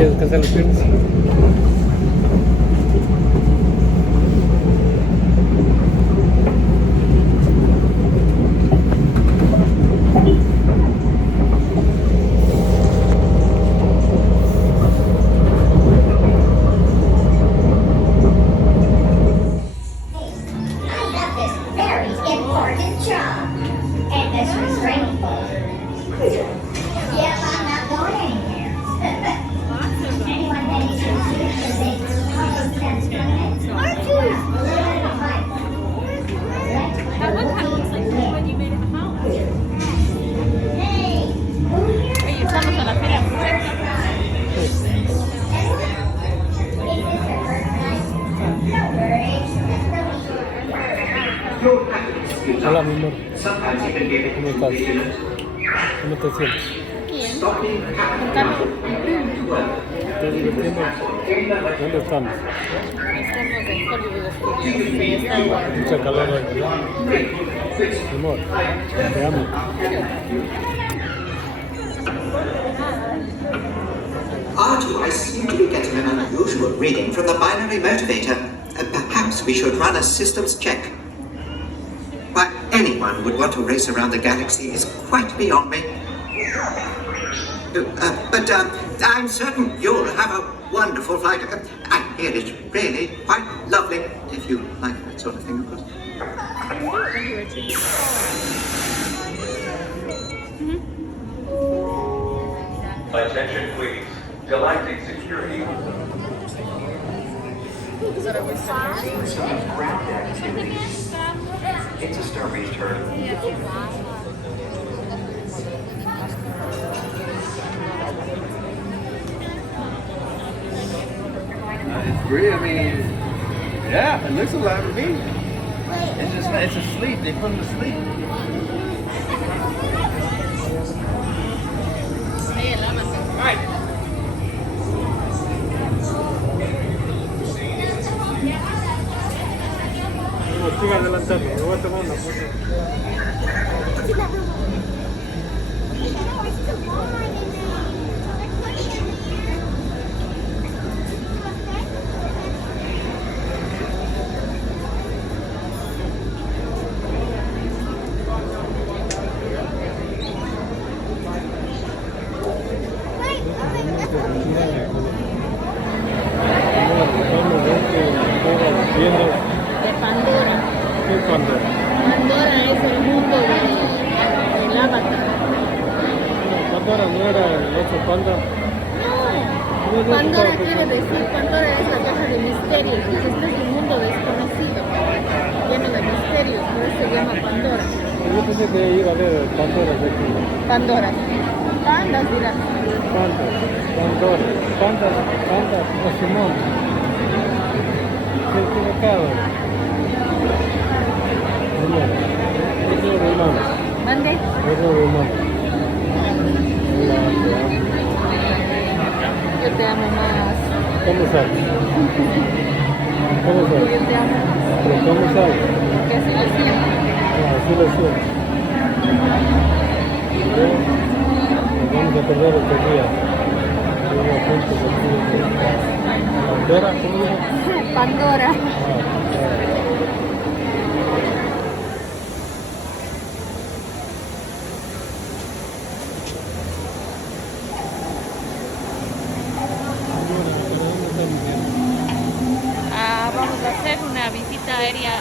¿Quieres descansar los piernas? Hola, mi amor. ¿Cómo estás? ¿Cómo te sientes? Bien. ¿Estás divirtiendo? ¿Dónde estamos? Estamos en Hollywood Studios. Mucha calor hoy, ¿verdad? Mi amor, te amo. R2, I seem to be getting an unusual reading from the binary motivator. Perhaps we should run a systems check. Why anyone would want to race around the galaxy is quite beyond me. But I'm certain you'll have a wonderful flight. I hear it's really quite lovely, if you like that sort of thing, of course. Attention, please. Galactic security. Some ground activities. It's a Starbase turn. It's great. I mean, yeah, it looks alive to me. It's just, it's asleep. They put them to sleep. All right. Siga adelantando, me voy a tomar una foto. De Pandora. ¿Qué es Pandora? Pandora es el mundo del avatar. Pandora no era el otro panda. No, Pandora quiere decir, Pandora es la caja de misterios. Este es un mundo desconocido, lleno de misterios, por eso se llama Pandora. Yo pensé que iba a leer Pandora de aquí. Pandora. Pandas dirás. Pandora. Pandas, o Simón. Qué equivocado. Eso es romano. ¿Mande? Eso es romano. Hola, te amo. Yo te amo más. ¿Cómo sabes? ¿Cómo Yo sabes? te amo. ¿Pero cómo sabes? Que así lo siento. Ah, así lo siento. Nos vamos a perder este día. Estuvimos juntos aquí. ¿Pandora? ¿Cómo dijo? Pandora. Vamos a hacer una visita aérea a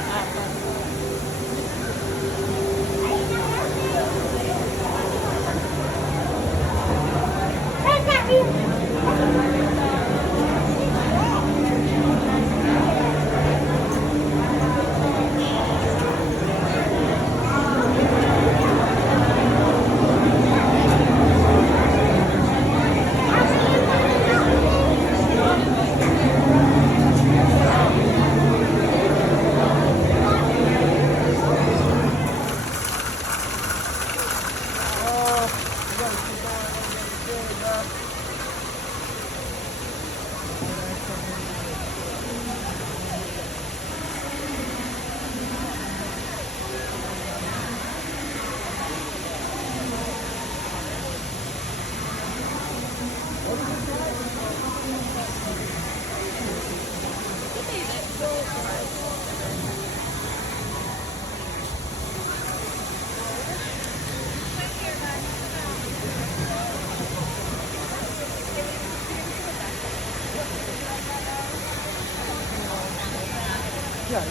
Primero.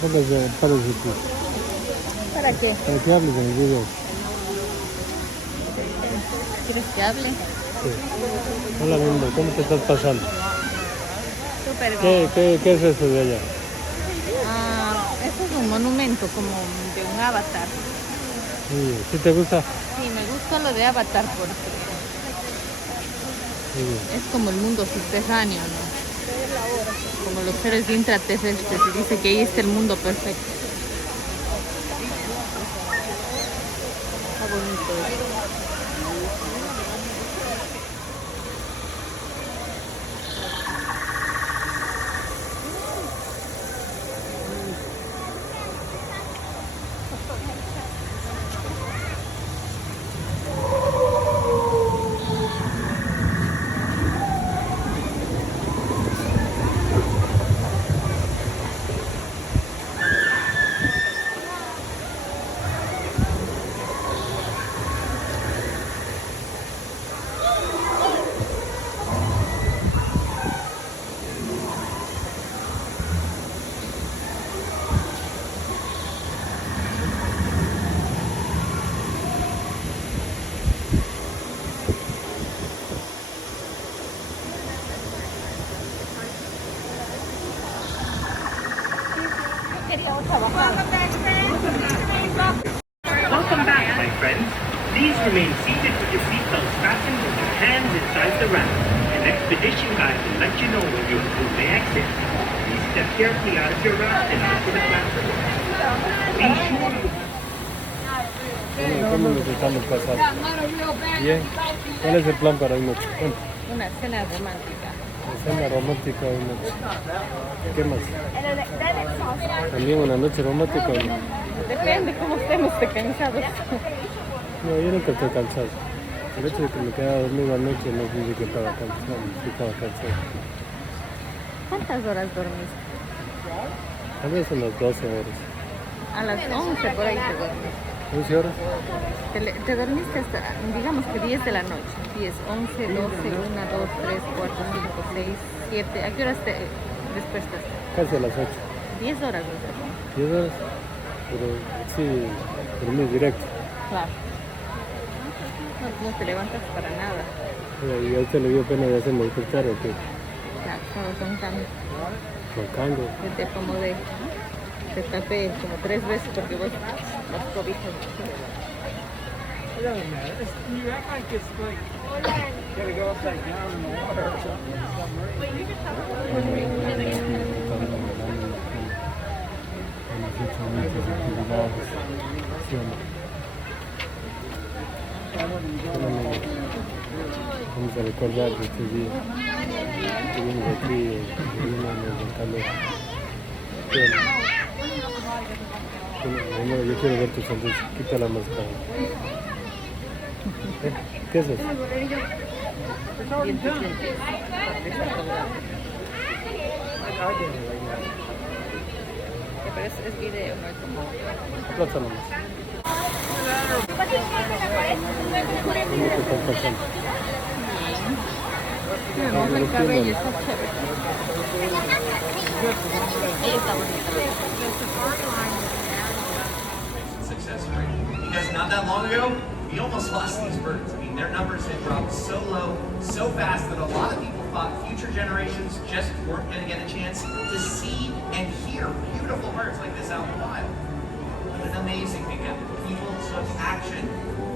Póngase para YouTube. ¿Para qué? Para que hables en el video. ¿Quieres que hable? Sí. Hola, mundo, ¿cómo te estás pasando? Súper ¿Qué es eso de allá? Esto es un monumento como de un avatar. Sí, ¿sí te gusta? Sí, me gusta lo de avatar porque Sí. es como el mundo subterráneo, ¿no? Como los seres intraterrestres. Y dice que ahí está el mundo perfecto. Está bonito eso. Welcome back, my friends. Please remain seated with your seatbelts fastened with your hands inside the raft. An expedition guide will let you know when your crew may exit. Please step carefully out of your raft and onto the platform. Be sure to... ¿Cómo nos estamos pasando? Bien. ¿Cuál es el plan para hoy noche? Bueno, Una cena romántica. cena romántica hoy noche. ¿Qué más? También una noche romántica hoy noche. Depende cómo estemos de cansados. No, yo nunca estoy cansado. El hecho de que me quedaba dormido anoche no dice que estaba cansado, sí estaba cansado. ¿Cuántas horas dormiste? Tal vez unas 12 horas. A las 11 por ahí te dormiste. 11 horas. Te dormiste hasta, digamos que 10 de la noche. 10, 11, 12, 1, 2, 3, 4, 5, 6, 7. ¿A qué horas te despertaste? Casi a las 8. 10 horas de dormir. 10 horas. Pero sí, dormí directo. Claro. No te levantas para nada. ¿Y a usted le dio pena de hacerme despertar o qué? Claro, estabas roncando. Roncando. Yo te acomodé. Te tapé como 3 veces porque vos las cobijas. It doesn't matter. You act like it's like gotta go upside down in the water or Vamos a recordar de este día. Estuvimos aquí, estuvimos en calor. Bueno, yo quiero ver tu sonrisa. Quita la máscara. ¿Qué es eso? Pero es video, no es como... Aplázalo más. ¿Cómo te estás pasando? Me moja el cabello, está chévere. Está bonito. Success rate. Because not that long ago, we almost lost these birds. I mean, their numbers had dropped so low, so fast that a lot of people thought future generations just weren't going to get a chance to see and hear beautiful birds like this out in the wild. But an amazing thing happened. People took action,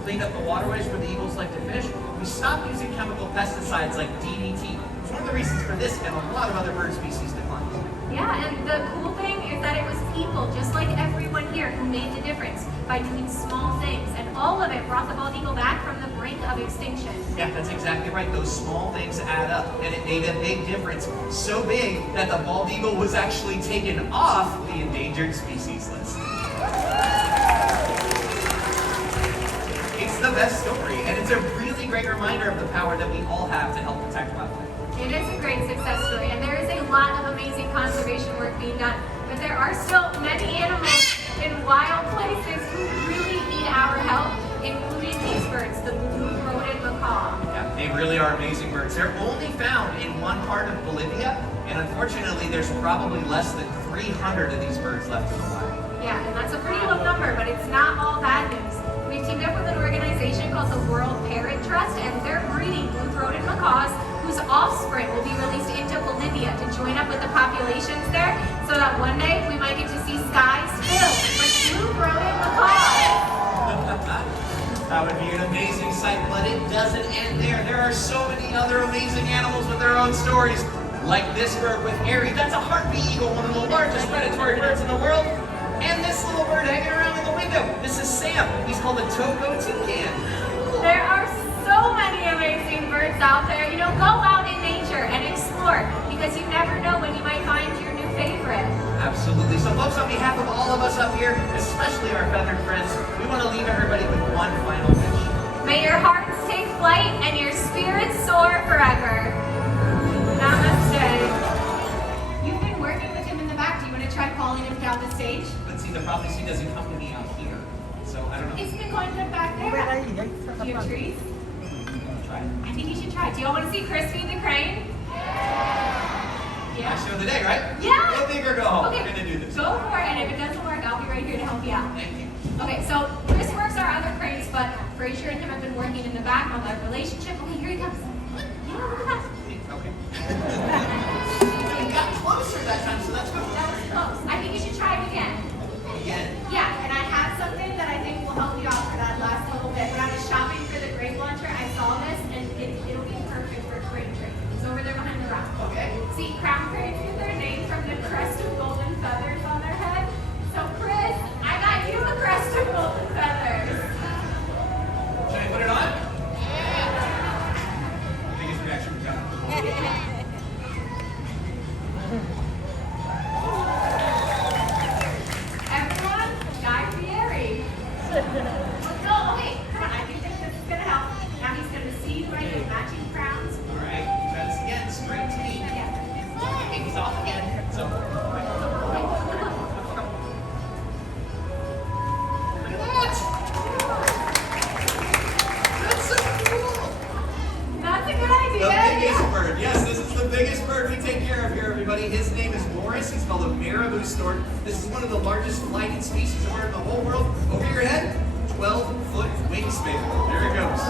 cleaned up the waterways where the eagles like to fish. We stopped using chemical pesticides like DDT. It's one of the reasons for this and a lot of other bird species declines. Yeah, and the cool thing is that it was people, just like everyone here, who made the difference by doing small things. And all of it brought the bald eagle back from the brink of extinction. Yeah, that's exactly right. Those small things add up, and it made a big difference. So big that the bald eagle was actually taken off the endangered species list. It's the best story, and it's a really great reminder of the power that we all have to help protect wildlife. It is a great success story, and there is a lot of amazing conservation work being done but there are still many animals in wild places who really need our help, including these birds, the blue-throated macaw. Yeah, they really are amazing birds. They're only found in one part of Bolivia, and unfortunately, there's probably less than 300 of these birds left in the wild. Yeah, and that's a pretty low number, but it's not all bad news. We've teamed up with an organization called the World Parrot Trust, and they're breeding blue-throated macaws whose offspring will be released into Bolivia to join up with the populations there, so that one day we might get to see skies filled with blue-throated macaws. That would be an amazing sight, but it doesn't end there. There are so many other amazing animals with their own stories, like this bird with Airy. That's a harpy eagle, one of the largest predatory birds in the world. And this little bird hanging around in the window. This is Sam. He's called a Toco toucan. There are so many amazing birds out there. You know, go out in nature and explore, because you never know when you might find your new favorite. Absolutely. So folks, on behalf of all of us up here, especially our feathered friends, we want to leave everybody with one final wish. May your hearts take flight and your spirits soar forever. Namaste. You've been working with him in the back. Do you want to try calling him down the stage? But see, the problem is he doesn't come to me out here. So I don't know. Isn't it going to back there? Do you have trees? Try it. I think you should try. Do you all want to see Crispy the crane? Yeah. Last show of the day, right? Yeah. Go big or go home. Okay. We're going to do this. Go for it, and if it doesn't work, I'll be right here to help you out. Thank you. Okay, so Chris works our other cranes, but Frazier and him have been working in the back on their relationship. Okay, here he comes. Yeah, look at that. Okay. It got closer that time, so that's good. That was close. I think you should try it again. Again. Yeah, and I have something that I think will help you out for that last little bit. When I was shopping for the grape launcher, I saw this, and it'll be perfect for crane training. It's over there behind the rock. Okay. See, crown cranes get their name from the crest of golden feathers on their head. So, Chris, I got you a crest of golden feathers. Should I put it on? Yeah. Biggest reaction we got. Everyone, Guy Fieri. Let's go. Okay, come on. I think this is going to help. Now he's going to see right here, matching crowns. All right. Try this again. Straight to me. Yeah. Okay, he's off again. So. Look at that. That's so cool. That's a good The idea. biggest bird. Yes, this is the biggest bird we take care of here, everybody. His name is Morris. He's called a marabou stork. This is one of the largest flighting species of bird in the whole world. Over your head, 12-foot wingspan. There it goes.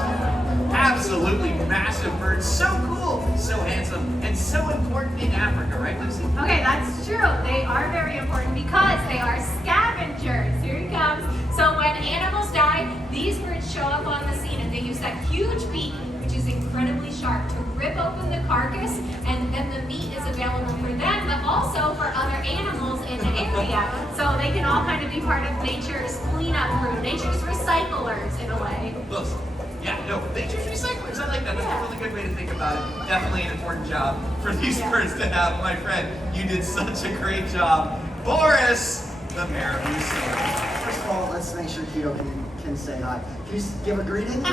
Absolutely massive bird. So cool, so handsome, and so important in Africa, right, Lucy? Okay, that's true. They are very important because they are scavengers. Here he comes. So when animals die, these birds show up on the scene, and they use that huge beak, which is incredibly sharp, to rip open the carcass, and then the meat is available for them, but also for other animals in the area. So they can all kind of be part of nature's cleanup crew, nature's recyclers in a way. Close. Yeah, no, nature's recyclers. I like that. That's a really good way to think about it. Definitely an important job for these birds to have. My friend, you did such a great job. Boris, the marabou stork. First of all, let's make sure Keto can say hi. Can you give a greeting?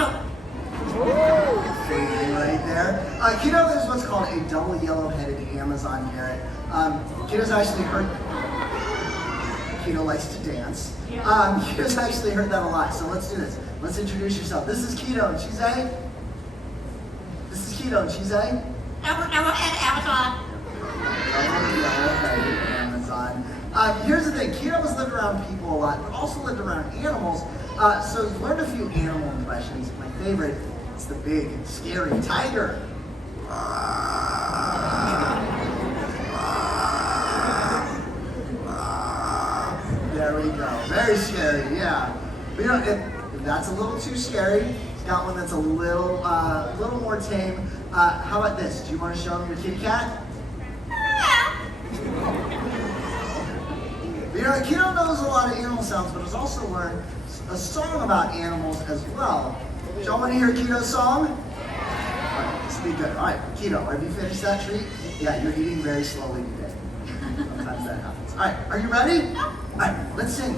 Fading right there. Keto is what's called a double yellow-headed Amazon parrot. Keto's actually heard. Keto likes to dance. Keto's actually heard that a lot. So let's do this. Let's introduce yourself. This is Keto, and she's a. This is Keto, and she's a. Yellowhead Amazon. Yellowheaded Amazon. Here's the thing. Keto has lived around people a lot, but also lived around animals. So he's learned a few animal impressions. My favorite is the big, scary tiger. There we go. Very scary, yeah. But you know, if that's a little too scary, he's got one that's a little more tame. How about this? Do you want to show him your kitty cat? You know, Keto knows a lot of animal sounds, but has also learned a song about animals as well. Do y'all want to hear Keto's song? Alright, this will be good. Alright, Keto, have you finished that treat? Yeah, you're eating very slowly today. Sometimes that happens. Alright, are you ready? Alright, let's sing.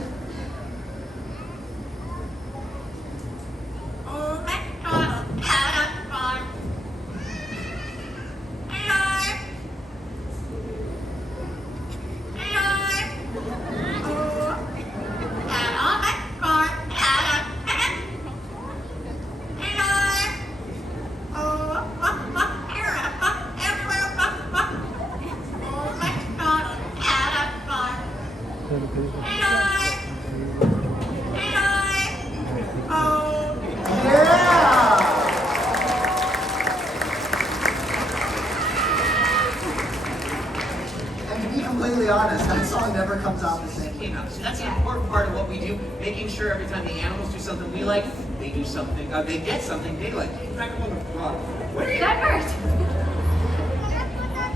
completely honest. That song never comes out the same. Came out. See, that's an important part of what we do, making sure every time the animals do something we like, they do something, they get something they like. In fact, I'm on the frog. What are you? That hurt.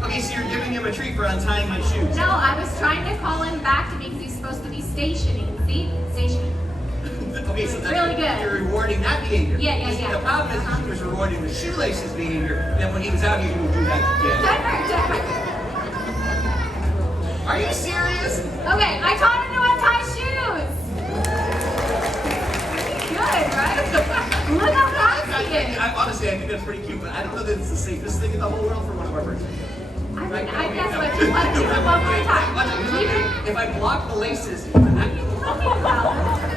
Okay, so you're giving him a treat for untying my shoes. No, I was trying to call him back to me because he's supposed to be stationing. See? Stationing. Okay, so that's Really good. You're rewarding that behavior. Yeah. The problem is he was rewarding the shoelaces behavior. Then when he was out here, he would do that again. That hurt. Are you serious? Okay, I taught him to untie shoes. Good, right? Look how fast he is. Honestly, I think that's pretty cute, but I don't know that it's the safest thing in the whole world for one of our birds. I mean, I guess what you want to do it one more time. If I block the laces, What are you talking about?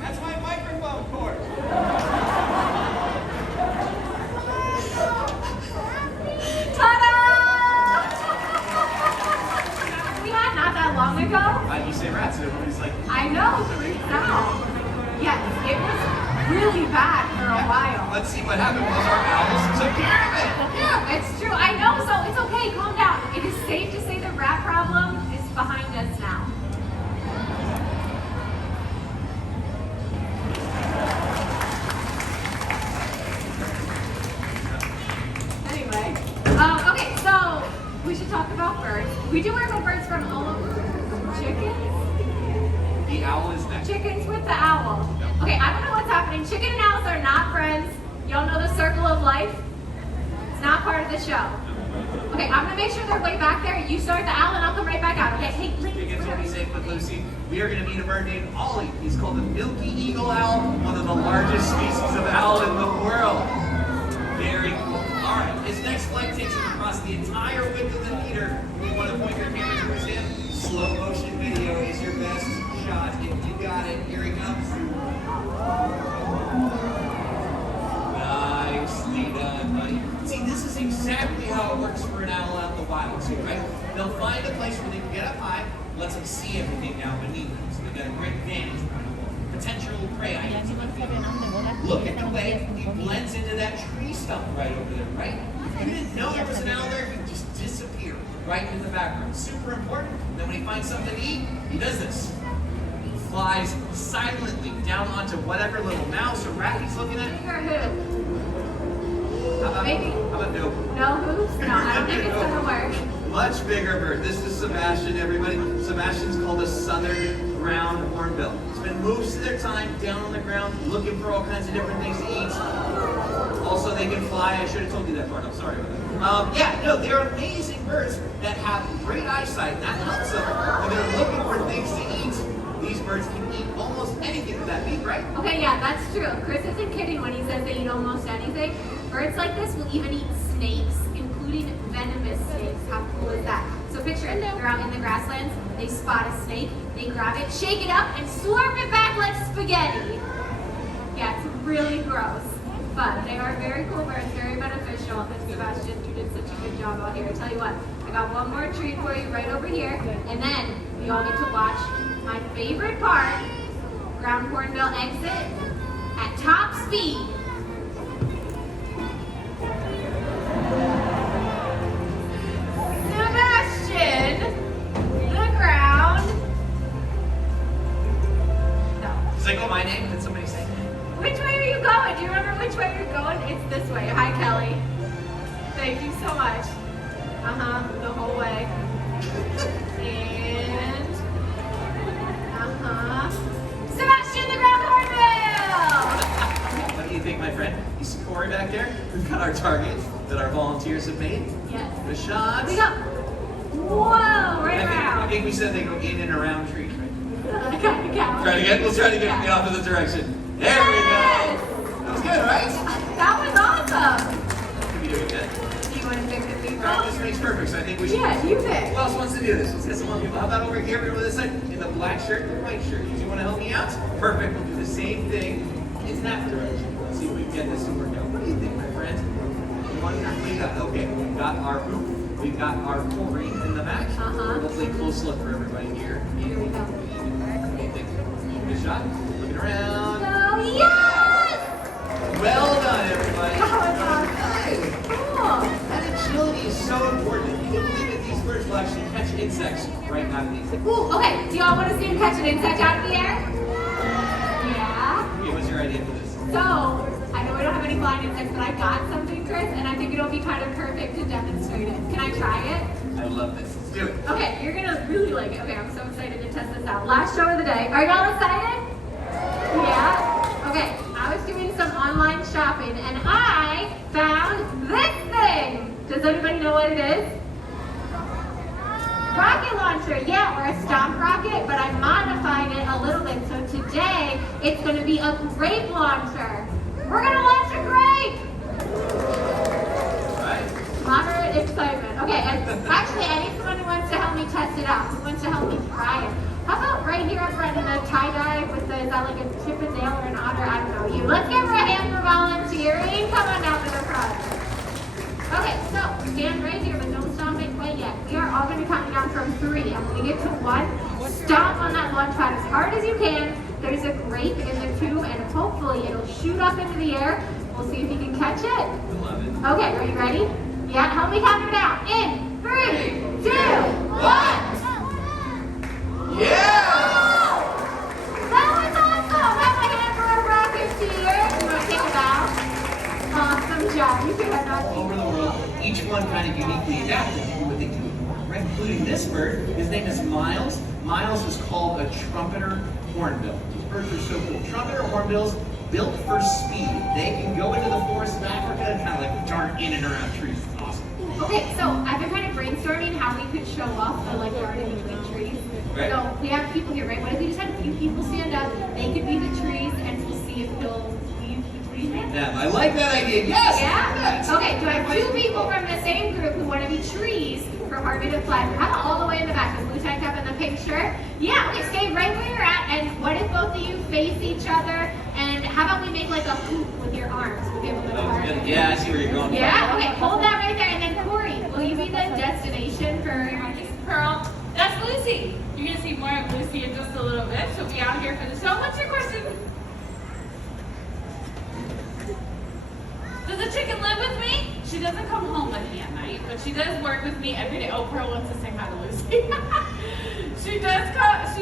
that's my microphone cord. Ta-da! We had not that long ago. You say rats, and everybody's like, I know, freaked out. Yes, it was really bad for a while. let's see what happened was our owls took care of it. Yeah, it's true. I know, so it's okay. Calm down. It is safe to say the rat problem is behind us now. Anyway, okay, so we should talk about birds. We do work with birds from all over. Chickens? The owl is next. Chickens with the owl. Okay, I don't know what's happening. Chicken and owls are not friends. Y'all know the circle of life? It's not part of the show. Okay, I'm gonna make sure they're way back there. You start the owl and I'll come right back out. Okay, hey, Chickens will be safe with Lucy. We are going to meet a bird named Ollie. He's called the milky eagle owl, one of the largest species of owl in the world. Very cool. All right, his next flight takes him across the entire width of the feeder. We want to point your camera towards him. Slow motion video is your best shot. If you got it, here he comes. Nicely done, buddy. See, this is exactly how it works for an owl out in the wild, too, right? They'll find a place where they can get up high, lets them see everything down beneath them, so they got a great vantage point. Potential prey items. Look at the way he blends into that tree stump right over there, right? If you didn't know there was an owl there, he would just disappear right into the background. Super important. Then when he finds something to eat, he does this. He flies silently down onto whatever little mouse or rat he's looking at. Or who? How about, Maybe. How about no? No hoops? No, I don't think it's gonna work. Much bigger bird. This is Sebastian, everybody. Sebastian's called a southern ground hornbill. Spend most of their time down on the ground looking for all kinds of different things to eat. Also, they can fly. I should have told you that part. I'm sorry about that. They're amazing birds that have great eyesight. That helps them when they're looking for things to eat. These birds can eat almost anything with that beak, right? Okay, yeah, that's true. Chris isn't kidding when he says they eat almost anything. Birds like this will even eat snakes, including venomous snakes. How cool is that? So picture it, they're out in the grasslands, they spot a snake, they grab it, shake it up, and slurp it back like spaghetti. Yeah, it's really gross. But they are very cool birds, very beneficial. And Sebastian, you did such a good job out here. I tell you what, I got one more treat for you right over here. And then we all get to watch my favorite part, ground hornbill exit at top speed. Sebastian, the ground. No. Does that go my name? Did somebody say? Which way are you going? Do you remember which way you're going? It's this way. Hi, Kelly. Thank you so much. The whole way. And Sebastian, the ground hornbill. What do you think, my friend? You see Corey back there? We've got our target that our volunteers have made. Yes. The shots. We go. Whoa, right I around. think we said they go in and around trees, right? Try Try to get. We'll try to get in the opposite direction. There we go. That was good, right? That was awesome. Could be doing that. Do you want to pick the people? Right, this makes perfect. So I think we should. Yeah, you pick. Who else wants to do this? Let's get some more people. How about over here, over this side, in the black shirt, the white shirt? Do you want to help me out? Perfect. We'll do the same thing in that direction. Let's see if we can get this to work out. What do you think, my friend? Wonderfully done. Okay, we've got our hoop. We've got our Corey in the back. Hopefully, close look for everybody here. Here we go. What do you think? Good shot. Looking around. Oh, yes! Well done, everybody. That was awesome. Ooh, okay. Do y'all want to see him catch an insect out of the air? Yeah. Okay, what's your idea for this? So, I know we don't have any flying insects, but I got something, Chris, and I think it'll be kind of perfect to demonstrate it. Can I try it? I love this. Let's do it. Okay, you're gonna really like it. Okay, I'm so excited to test this out. Last show of the day. Are y'all excited? Yeah? Okay, I was doing some online shopping and I found this thing. Does anybody know what it is? Rocket launcher, yeah, or a stomp rocket, but I modified it a little bit. So today, it's gonna be a grape launcher. We're gonna launch a grape! Right. Moderate excitement. Okay, and actually, I need someone who wants to help me test it out, who wants to help me try it. How about right here up front in the tie-dye with the, is that like a Chippendale or an otter? I don't know you. Let's give her a hand for volunteering. Come on down to the front. Okay, so stand right here, but don't stomp it quite yet. We are all going to be counting down from 3. I'm going to get to 1. Stomp on that launch pad as hard as you can. There's a grape in the tube, and hopefully it'll shoot up into the air. We'll see if you can catch it. I love it. Okay, are you ready? Yeah, help me count it down. In 3, 2, 1. Yeah! That was awesome! Have my hand for a rocket here. You want to take a bow? Awesome job. You can have that. All over the world, each one kind of uniquely adapted to do what they do, right? Including this bird. His name is Miles. Miles is called a trumpeter hornbill. These birds are so cool. Trumpeter hornbills built for speed. They can go into the forest of Africa and kind of like dart in and around trees. It's awesome. Okay, so I've been kind of brainstorming how we could show off the like darting between trees. Right. So we have people here, right? What if we just had a few people stand up? They could be the trees, and we'll see if he'll leave the trees. Yeah, I like that idea. Yes! Yeah? Okay, do I have 2 people from the same group who want to be trees for Harvey to fly? How about all the way in the back? The blue tank top and the pink shirt? Yeah, okay, stay right where you're at. And what if both of you face each other? And how about we make like a hoop with your arms? We'll be able to Oh, good. Yeah, I see where you're going. Yeah, okay, hold that right there. And then Corey, will you be the destination for Pearl? That's Lucy. You're gonna see more of Lucy in just a little bit. She'll be out here for the show. What's your question? Does the chicken live with me? She doesn't come home with me at night, but she does work with me every day. Oh, Pearl wants to say hi to Lucy. She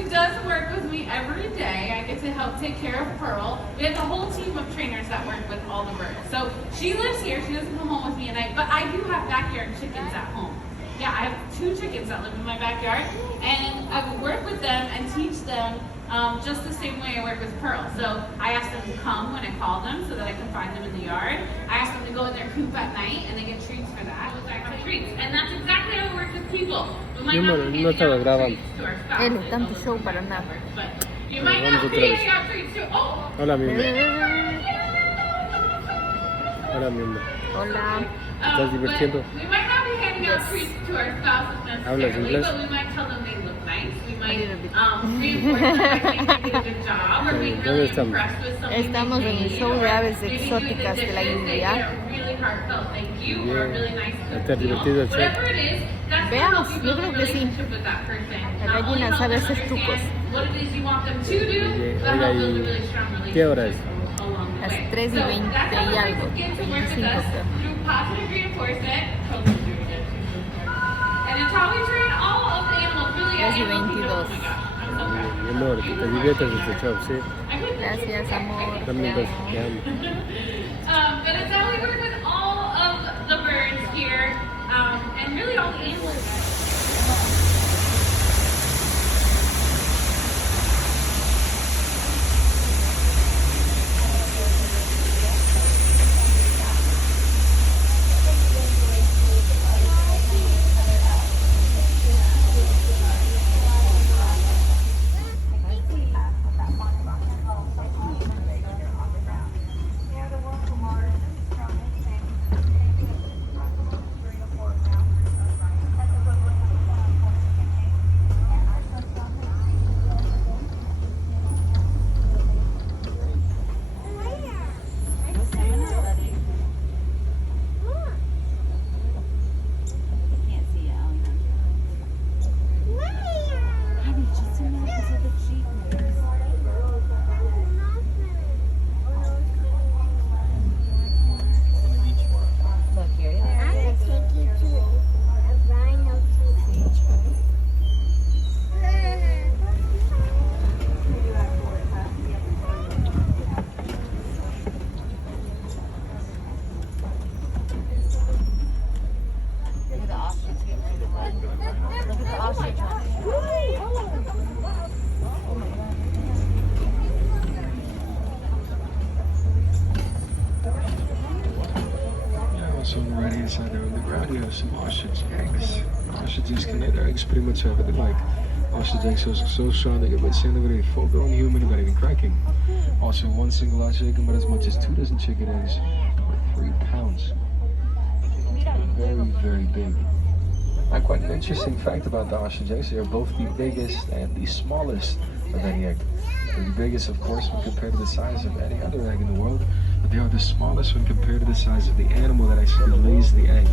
does work with me every day. I get to help take care of Pearl. We have the whole team of trainers that work with all the birds. So she lives here. She doesn't come home with me at night, but I do have backyard chickens at home. Yeah, I have 2 chickens that live in my backyard, and I would work with them and teach them just the same way I work with Pearl. So I ask them to come when I call them so that I can find them in the yard. I ask them to go in their coop at night, and they get treats for that. I have treats, and that's exactly how it works with people. We might not be handing out treats to our spouse. Él, tanto show para nada. But you might not be handing out treats to. Oh! Hola, mi amor. Hola, mi amor. Hola. ¿Estás divirtiendo? We might not be handing out treats to our spouses necessarily, inglés? but we might tell them they look nice. We might reinforce them by saying they did a good job, or being really impressed with something. Estamos en el show de aves exóticas de la India. Really heartfelt thank you, or a really nice ¿Está divertido el show? whatever it is, that's Veamos, how you yo build creo a que sí. relationship with that person. La gallina sabe hacer trucos. What it is you want them to do, but Oiga, help build a ¿y really strong qué hora es? relationship along the Las way. 3:20 y algo, 25 creo. Through positive reinforcement, and it's how we train all of the animals. Really, 3:22. oh my gosh, I'm so proud. Mi amor, que te diviertas en este show, ¿sí? Gracias, amor. También Te pues, amo. te amo. But it's how we work with all of the birds here, and really all the animals. So on the right hand side there on the ground, you have some ostrich eggs. Ostriches can lay their eggs pretty much everything. Like ostrich eggs so strong they get by saying they're a full-grown human without even cracking. Also, one single ostrich can but as much as 2 dozen chicken eggs, or 3 pounds. Very, very big. And quite an interesting fact about the ostrich eggs, they are both the biggest and the smallest of any egg. They're the biggest, of course, when compared to the size of any other egg in the world, but they are the smallest when compared to the size of the animal that actually lays the egg.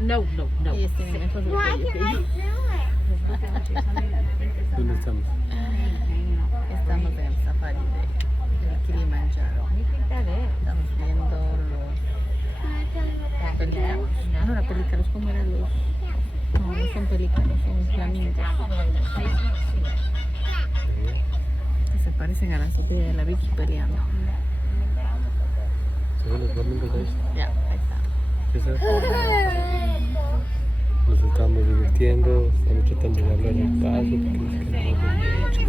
No. ¿Dónde estamos? Estamos en el safari del Kilimanjaro. Estamos viendo los pelícanos. No, los pelícanos, ¿cómo eran los? No, no son pelícanos, son flamingos. Que se parecen a la azotea de la Vicky peleando. ¿Se ven los flamingos ahí? Ya, ahí está. ¿Qué sabes? Nos estamos divirtiendo, estamos tratando de hablar en paso porque nos queremos mucho.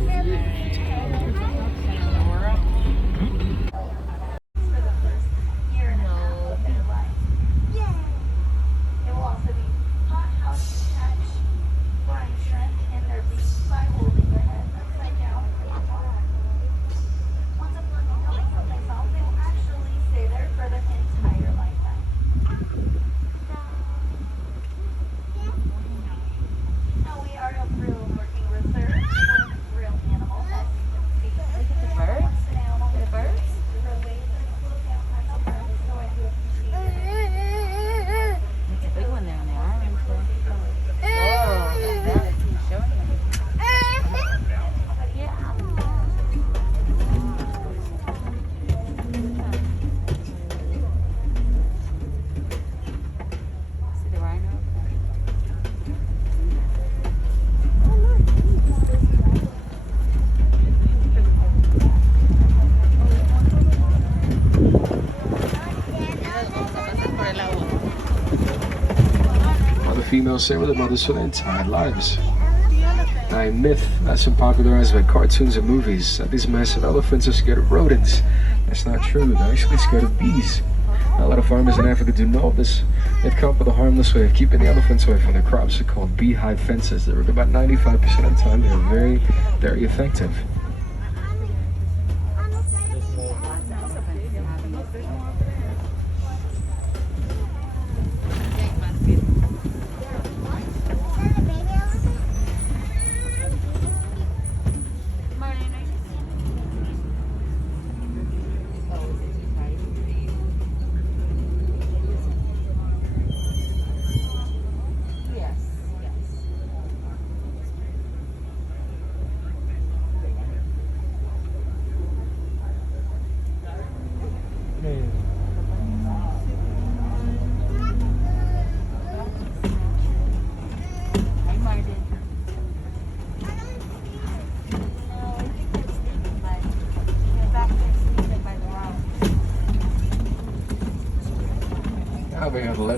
Females stay with their mothers for their entire lives. A myth that's been popularized by cartoons and movies that these massive elephants are scared of rodents. That's not true. They're actually scared of bees. Now, a lot of farmers in Africa do know this. They've come up with a harmless way of keeping the elephants away from their crops. They're called beehive fences. They work about 95% of the time. They're very, very effective.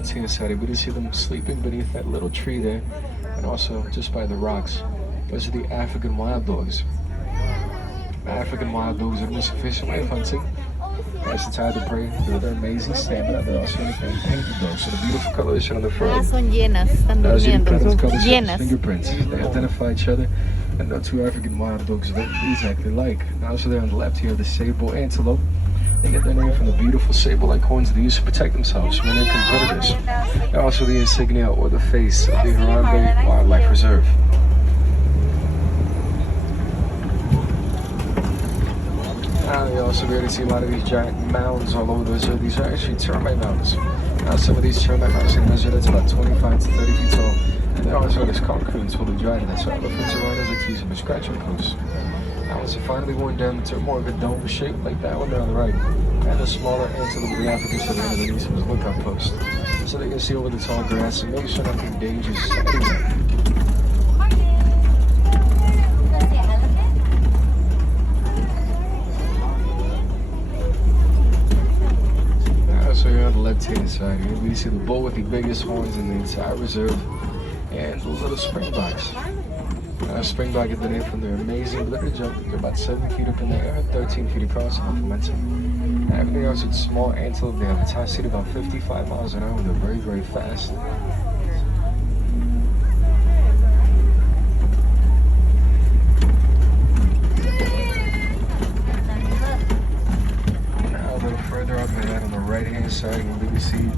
left-hand side, able to see them sleeping beneath that little tree there, and also just by the rocks. Those are the African wild dogs. African wild dogs are the most efficient way of hunting. That's the time to prey. They're amazing stamina. They're also painted dogs. So the beautiful coloration on the front. Son llenas, están durmiendo. Llenas. Fingerprints. They identify each other, and the two African wild dogs look exactly alike. Now, so there on the left here, the sable antelope. They get their name from the beautiful sable-like horns they use to protect themselves from any competitors. And also the insignia or the face of the Harambe Wildlife Reserve. Now you also be able to see a lot of these giant mounds all over. These are actually termite mounds. Now some of these termite mounds can measure that's about 25 to 30 feet tall. And they also have cocoons fully dried. That's why elephants and rhinos like to use them as scratching posts. Now as they're finally going down to more of a dome shape like that one there on the right. And the smaller antelope of the African savanna they use them as lookout posts. So they can see over the tall grass and make sure nothing dangerous is anywhere. So you're on the left-hand side here. We see the bull with the biggest horns in the entire reserve, and the little springboks. Springbok get the name from their amazing ability to jump. They're about 7 feet up in the air, 13 feet across, and momentum. And everything else is small antelope. They have a top speed of about 55 miles an hour. They're very, very fast. Further up ahead on the right-hand side, you'll be able to see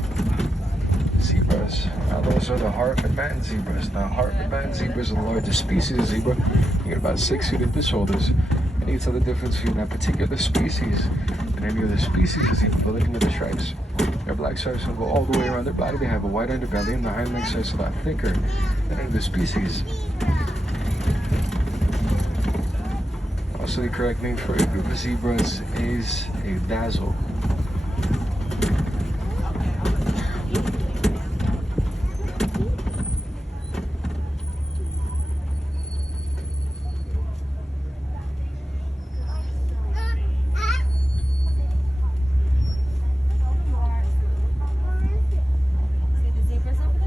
zebras. Now those are the Hartman mountain zebras. Now Hartman mountain zebras are the largest species of zebra. You get about 6 feet at the shoulders. And you can tell the difference between that particular species and any other species of zebra by looking at the stripes. Their black stripes will go all the way around their body. They have a wide underbelly, and the hind leg stripes are a lot thicker than any other species. Also, the correct name for a group of zebras is a dazzle.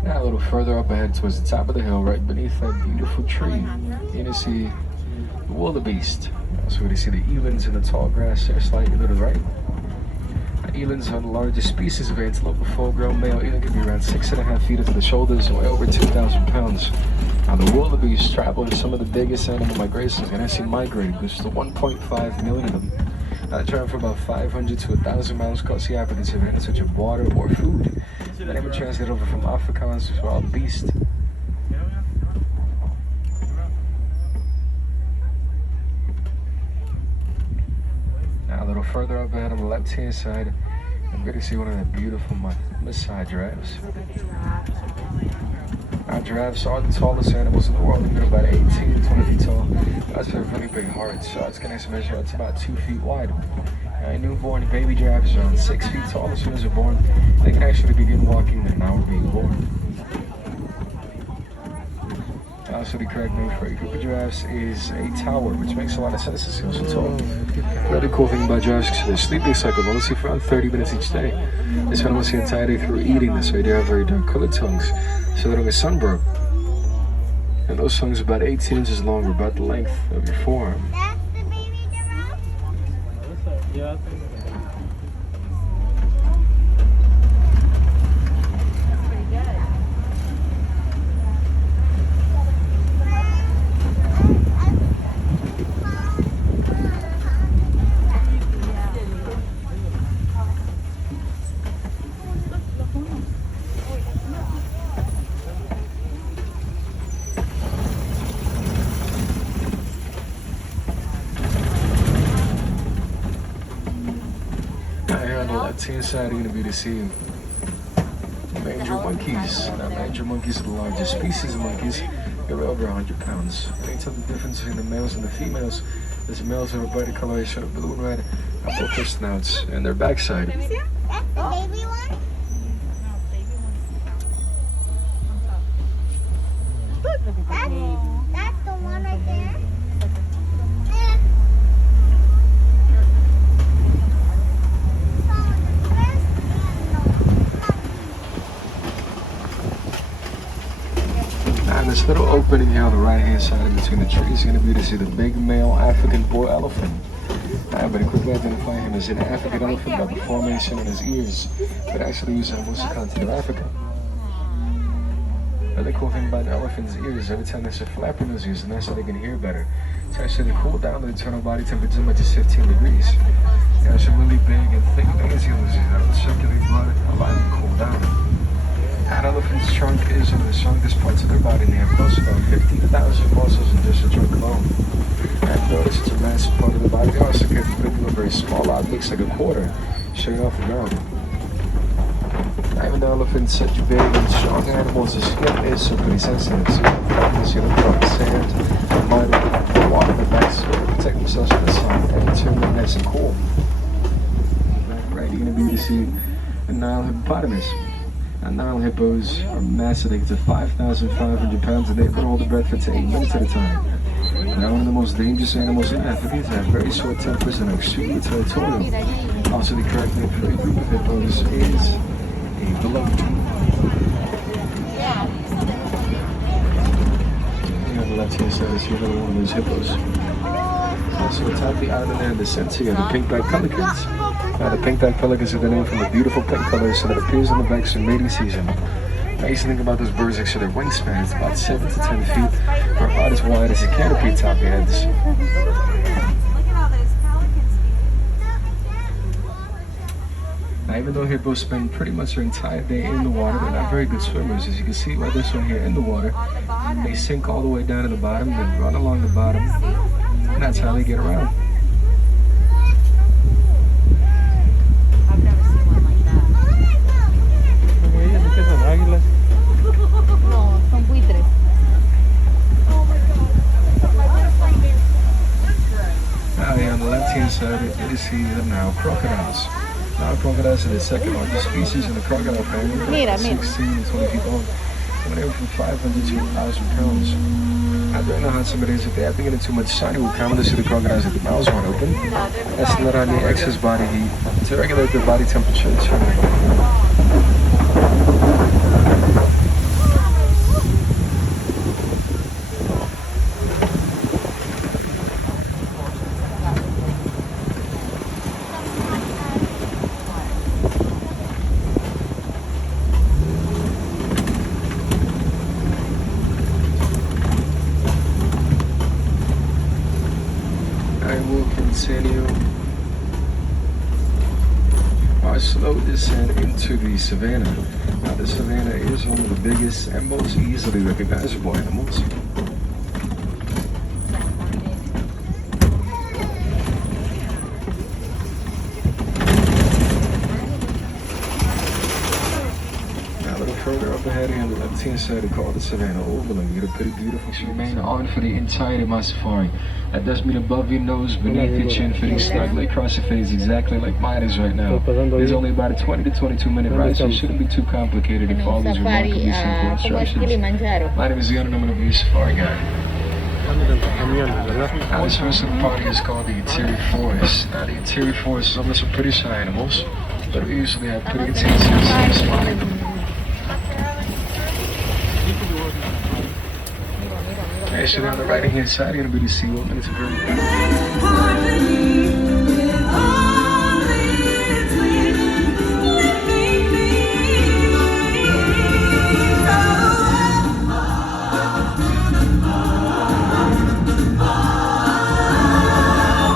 Now a little further up ahead towards the top of the hill, right beneath that beautiful tree, you're going to see the wildebeest. So we see the elands in the tall grass there, slightly to the right. Elands are the largest species of antelope. A full-grown male eland can be around 6.5 feet at the shoulders and weigh over 2,000 pounds. Now the wildebeest travel in some of the biggest animal migrations and actually migrated. There's 1.5 million of them. Now they travel for about 500 to 1,000 miles across the African savanna, such as water or food. Then they would translate over from Afrikaans to wild beast. Now a little further up ahead on the left-hand side, I'm going to see one of the beautiful Maasai giraffes. Now giraffes are the tallest animals in the world. They're about 18 to 20 feet tall. That's a really big heart, so it's going to measure out to about 2 feet wide. A newborn baby giraffe is around 6 feet tall. As soon as they're born, they can actually begin walking an hour being born. Also, the correct name for a group of giraffes is a tower, which makes a lot of sense. It's so tall. The other cool thing about giraffes is their sleeping cycle only see for around 30 minutes each day. They spend almost the entire day through eating. This way, they have very dark colored tongues, so they don't get sunburned. And those tongues are about 18 inches long, or about the length of your forearm. That's the baby giraffe? Yeah. Inside, you're going to be able to see mangy monkeys. Now, mangy monkeys are the largest species of monkeys. They're over 100 pounds. And you can tell the difference between the males and the females. The males have a brighter coloration of blue and red on both their snouts and their backside. That's the baby one? That's the one right there. little opening here on the right-hand side in between the trees, you're going to be able to see the big male African bull elephant. I'm going to quickly identify him as an African elephant by the formation in his ears that actually resembles the continent of Africa. But they call him by the elephant's ears. Every time they start flapping those ears, and that's how they can hear better. To actually cool down the internal body temperature as much as 15 degrees. They have some really big and thick veins here that will circulate blood, allow them to cool down. An elephant's trunk is one of the strongest parts of their body, and they have close to about 15,000 muscles in just the trunk alone. And though it's such a massive part of the body, they also can pick up very small objects like a quarter straight off the ground. Even though elephants are such big and strong animals, the skin is so pretty sensitive. So you see them from sand, mud, water, the backs to protect themselves from the sun and turn them nice and cool. Right, you're going to be able to see a Nile hippopotamus. Nile hippos are massive. They get to 5,500 pounds and they can hold their breath for 8 minutes at a time. They're one of the most dangerous animals in Africa. They have very short tempers and are extremely territorial. Also, the correct name for a group of hippos is a beloved. And on the left-hand side is another one of those hippos. Also, atop the island there in the center, you have the pink-backed pelicans. Now, the pink-backed pelicans are the name from the beautiful pink colors that appears on the backs in mating season. I used to think about those birds next to their wingspan. It's about 7 to 10 feet, or about as wide as a canopy atop their heads. Now, even though hippos spend pretty much their entire day in the water, they're not very good swimmers. As you can see by this one here in the water, they sink all the way down to the bottom, then run along the bottom, and that's how they get around. No, son buitres. Now here on the left-hand side, you see the Nile crocodiles. Nile crocodiles are the second largest species in the crocodile family. Mira, 16 to 20 feet long, anywhere from 500 to 1,000 pounds. I don't know how some of it is. If they have been getting too much sun, it will commonly see the crocodiles with the mouths wide open. That's not on the excess body heat to regulate their body temperature. Continue our slow descent into the savannah. Now, the savannah is one of the biggest and most easily recognizable animals. Now, a little further up ahead here on the left-hand side, we call the savannah overlook. You get a pretty beautiful view. Remain on for the entirety of my safari. That does mean above your nose, beneath your chin, fitting snugly across your face, exactly like mine is right now. It's only about a 20 to 22 minute ride, so it shouldn't be too complicated if all these remarkably simple instructions. My name is Ian and I'm going to be your safari guide. Now, this first little party is called the interior forest. Now, the interior forest is almost for pretty shy animals, but we usually have pretty intense spotting them. Actually, on the right-hand side, you're going to be able to see one, and it's a very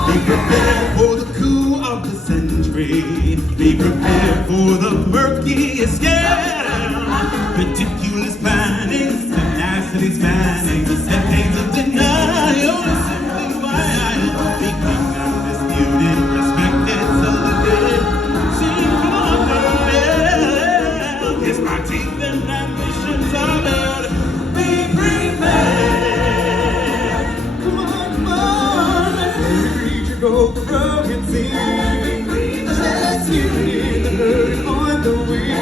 Be prepared for the coup of the century. Be prepared for the murkiest scare. Meticulous planning, tenacity spanning, decades of denial is simply why I am speaking undisputed, respected, saluted, seen from under. Yes, my teeth and ambitions are bared. Be prepared. Come on, reach your goal for broken seas. Let's hear it, the hurt on the wheel.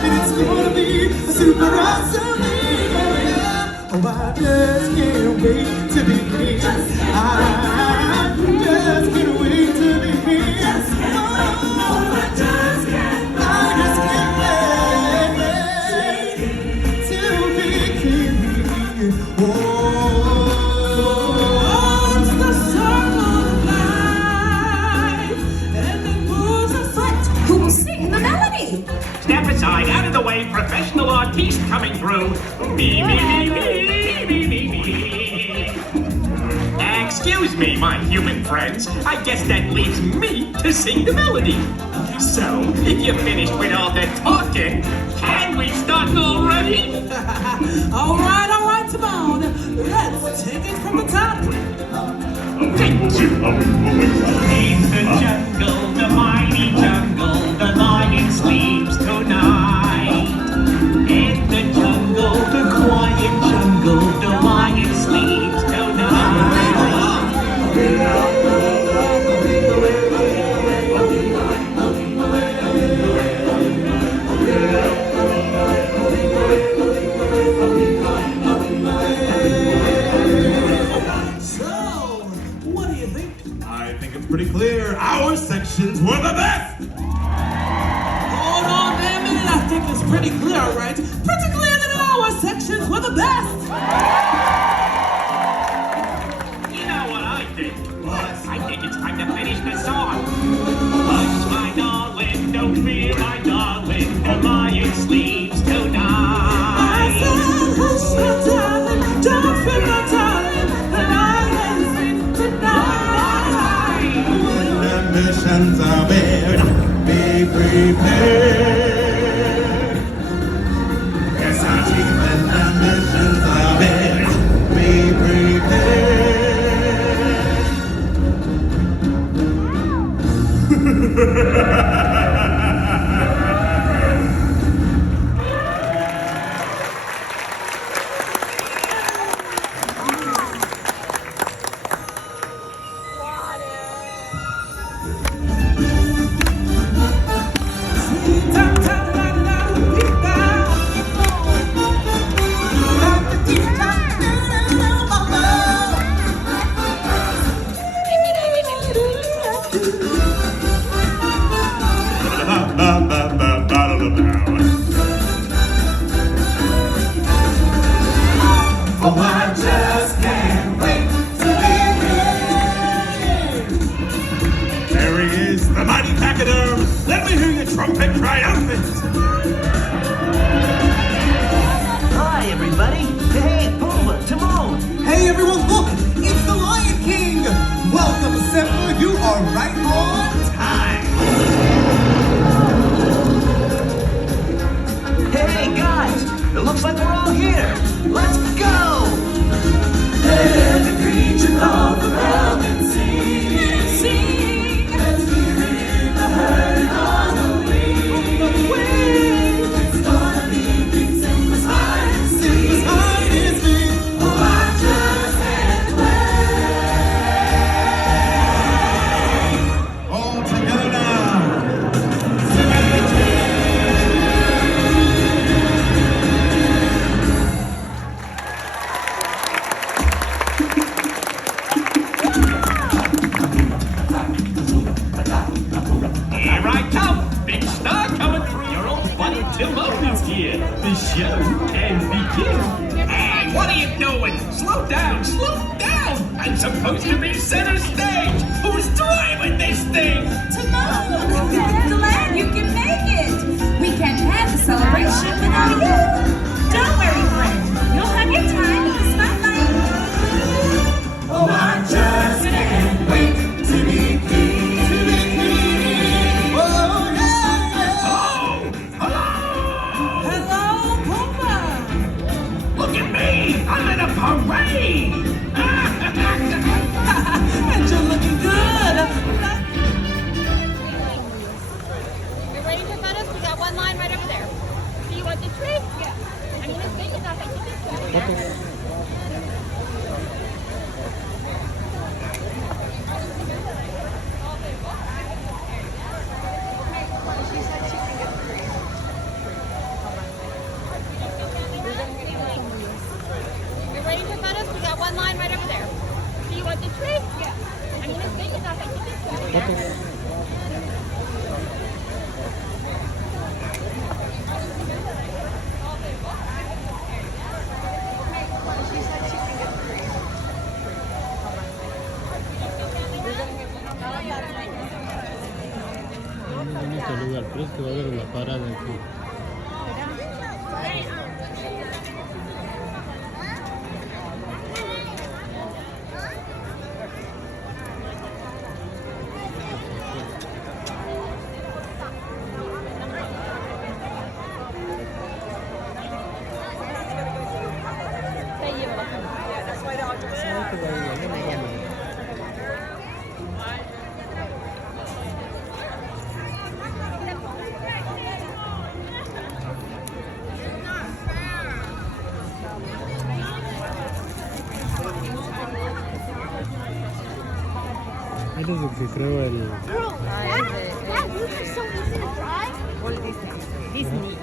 And it's gonna be a super awesome year. Oh, I just can't wait to begin. I just can't wait to begin. Oh, I just can't wait to begin. Oh, it's the circle of life, and it moves us. But who will sing the melody? Step aside, out of the way, professional artiste coming through. Me, me, me, me, me, me, me. Excuse me, my human friends. I guess that leaves me to sing the melody. So, if you're finished with all that talking, can we start already? All right, Timon. Let's take it from the top. Thank you. In the jungle, the mighty jungle, the lion sleeps tonight. In the jungle, the quiet jungle, the lion sleeps tonight. Pretty clear, our sections were the best! Hold on there a minute, I think it's pretty clear, right? Pretty clear that our sections were the best! You know what I think? I think it's time to finish the song. Hush, my darling, don't fear, my darling, the lion sleeps tonight. I said, hush, my darling, don't fear, my darling, the lion sleeps tonight. Missions are made, be prepared. Yes, our team and ambitions are made, be prepared. Oh, I just can't wait to be here. There he is, the mighty pachyderm. Let me hear your trumpet triumphant. Hi, everybody. Hey, Pumbaa, Timon. Hey, everyone, look! It's the Lion King! Welcome, Simba. You are right on time. Hey, guys. It looks like we're all here. Let's go! Let the creature of the mountain sing. Sing. Let's hear it in the herd on the wing. It's gonna be King Simba's hide. Simba's hide is big. Oh, I just can't wait. All together now. Here I come! Big star coming through! Your old buddy Timon is here! The show can begin! Hey, what are you doing? Slow down! Slow down! I'm supposed to be center stage! Who's driving this thing? Timon, glad you can make it. We can't have the celebration without you. Don't worry, friend. You'll have your time in the spotlight. Oh, I just can't wait to be king. Oh, yeah. Oh! Hello! Hello, Pumbaa. Look at me! I'm in a parade! And you're looking good. You're ready to photos? We got one line right over there. Do you want the tree? Yeah. I mean, it's big enough. I can just put it down. You're ready for photos? We got one line right over there. Do you want the tree? Yeah. I mean, it's big enough. I can just put it down. She said she ¿Crees que va a haber una parada aquí? Eres el que creo el... That roof is so easy to drive. Walt Disney. Disney.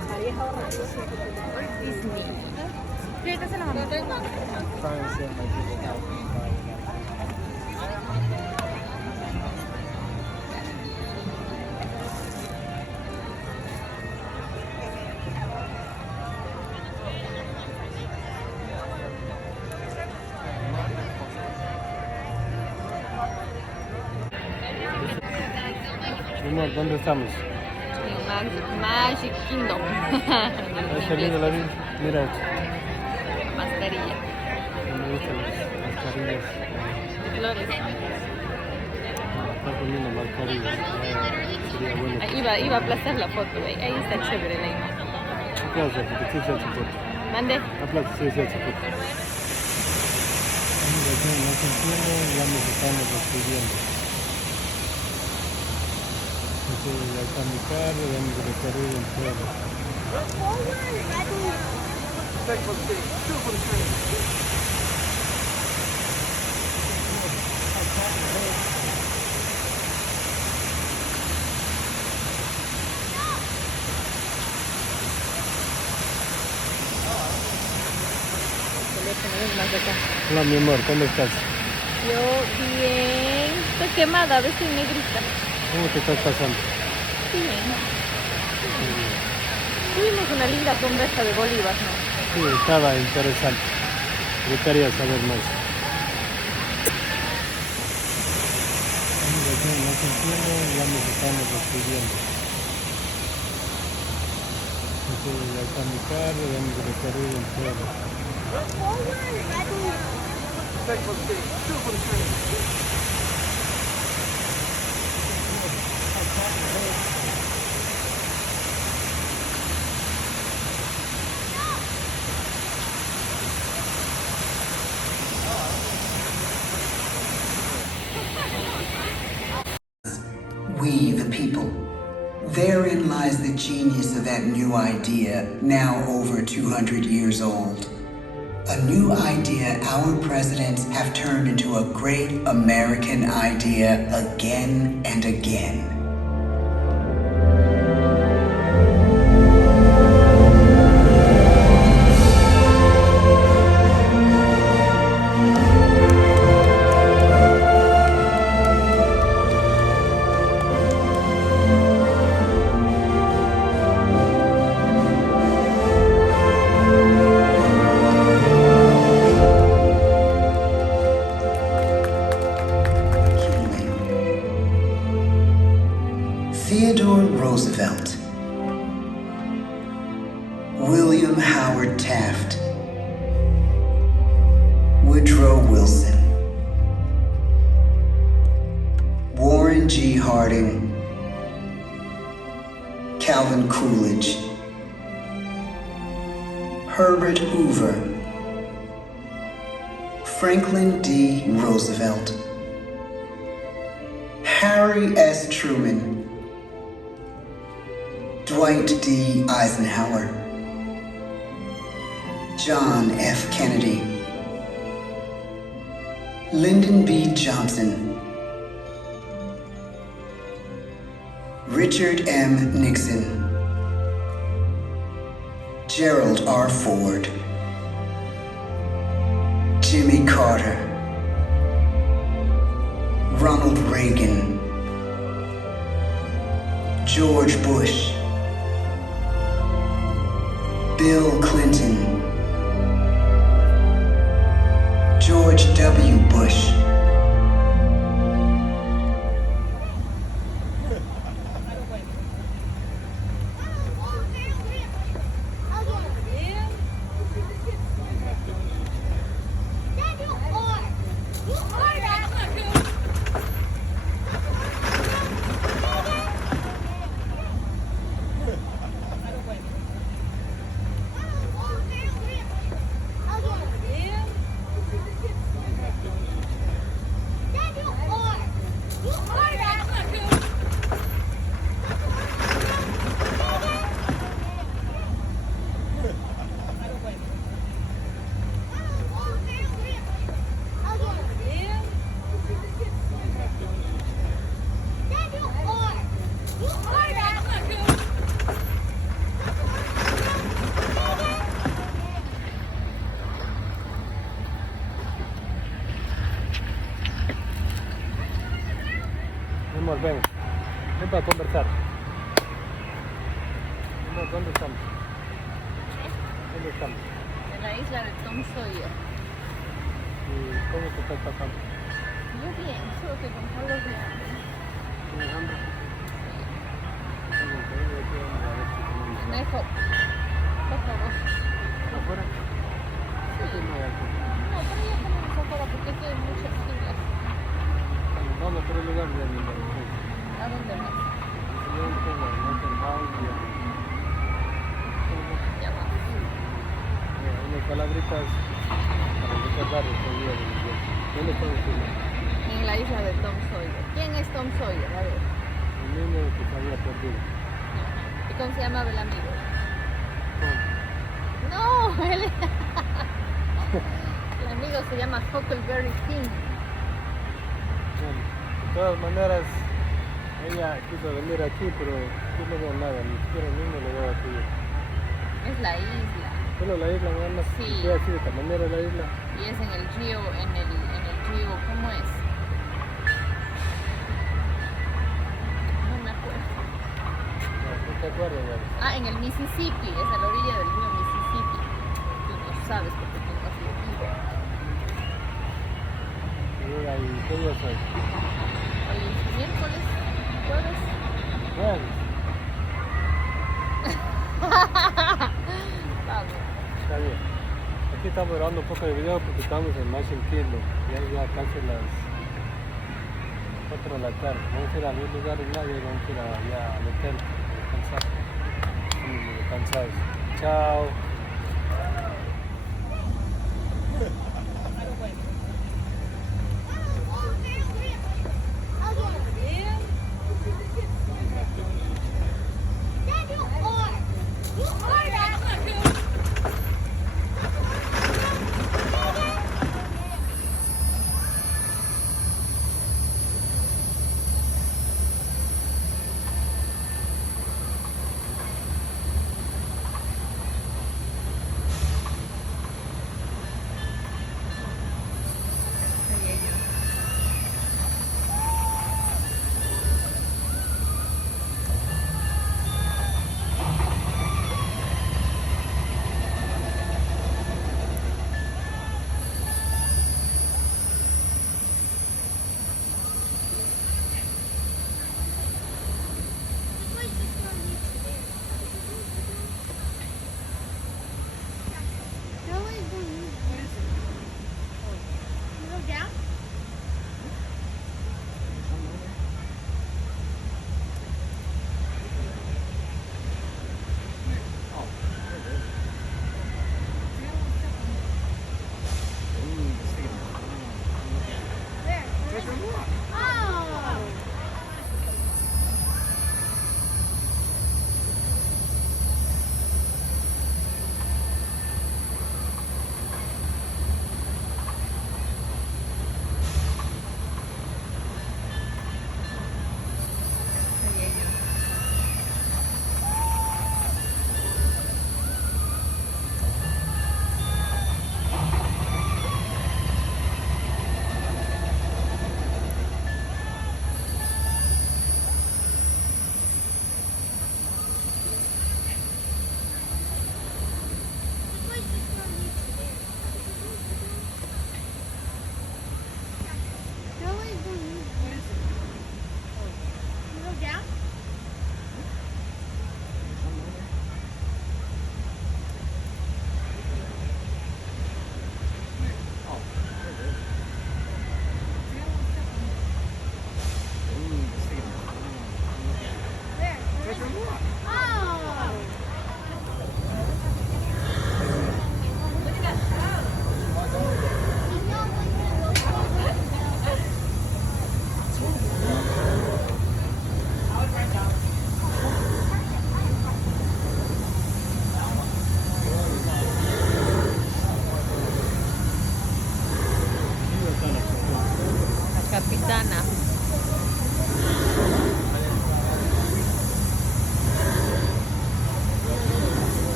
Walt Disney. Sí, ahorita se la mando. Amor, ¿dónde estamos? Magic Kingdom. Está lindo la vida. Mira esto. Mascarilla. Me gustan las mascarillas. Flores. Está poniendo mascarillas. Sería bueno. Iba a aplastar la foto, güey. Ahí está chévere la imagen. Aplausos, porque sí se hace foto. Mande. Aplausos, sí se hace foto. No se entiende, ya nos estamos despidiendo. Ya está mi carro, vamos a recorrer el pueblo. Hola mi amor, ¿cómo estás? Yo bien. Estoy quemada, ves, estoy negrita. ¿Cómo te estás pasando? Bien. Tuvimos una linda conversa de Bolívar, ¿no? Sí, estaba interesante. Yo quería saber más. No se entiende, ya nos estamos despidiendo. Ya está mi carro, vamos a recorrer el pueblo. We, the people. Therein lies the genius of that new idea, now over 200 years old. A new idea our presidents have turned into a great American idea again and again. Theodore Roosevelt, William Howard Taft, Woodrow Wilson, Warren G. Harding, Calvin Coolidge, Herbert Hoover, Franklin D. Roosevelt, Harry S. Truman, Dwight D. Eisenhower, John F. Kennedy, Lyndon B. Johnson, Richard M. Nixon, Gerald R. Ford, Jimmy Carter, Ronald Reagan, George Bush, Bill Clinton, George W. Bush, amor, ven. Ven para conversar. Amor, ¿dónde estamos? ¿Dónde estamos? En la isla de Tom Sawyer. ¿Y cómo te estás pasando? Yo bien, solo que con Carlos de hambre. ¿Tienes hambre? Nejo, por favor. ¿Afuera? Sí. No, pero ya comemos afuera porque aquí hay muchas filas. Vamos por el lugar de mi ¿A dónde más? Ya va. Unas palabritas para recordar este día de mi vida. ¿Dónde están ustedes? En la isla de Tom Sawyer. ¿Quién es Tom Sawyer? A ver. El niño que se había perdido. ¿Y cómo se llamaba el amigo? ¿Cómo? No, él. El amigo se llama Huckleberry Finn. Bueno, de todas maneras, ella quiso venir aquí, pero yo no veo nada, ni siquiera el niño lo veo aquí. Es la isla. Solo la isla nada más. Sí. ¿Y qué así de esta manera la isla? Y es en el río, en el río, ¿cómo es? No me acuerdo. No te acuerdas, ya. Ah, en el Mississippi, es a la orilla del río Mississippi. Tú no sabes porque tú no has vivido. Mira, ¿y qué día soy? Hoy es miércoles, jueves. Jueves. Vamos. Está bien. Aquí estamos grabando un poco de video porque estamos en Magic Kingdom. Ya casi las 4 de la tarde. Vamos a ir a algún lugar y nadie, vamos a ir allá al hotel a descansar. Estamos muy cansados. Chao.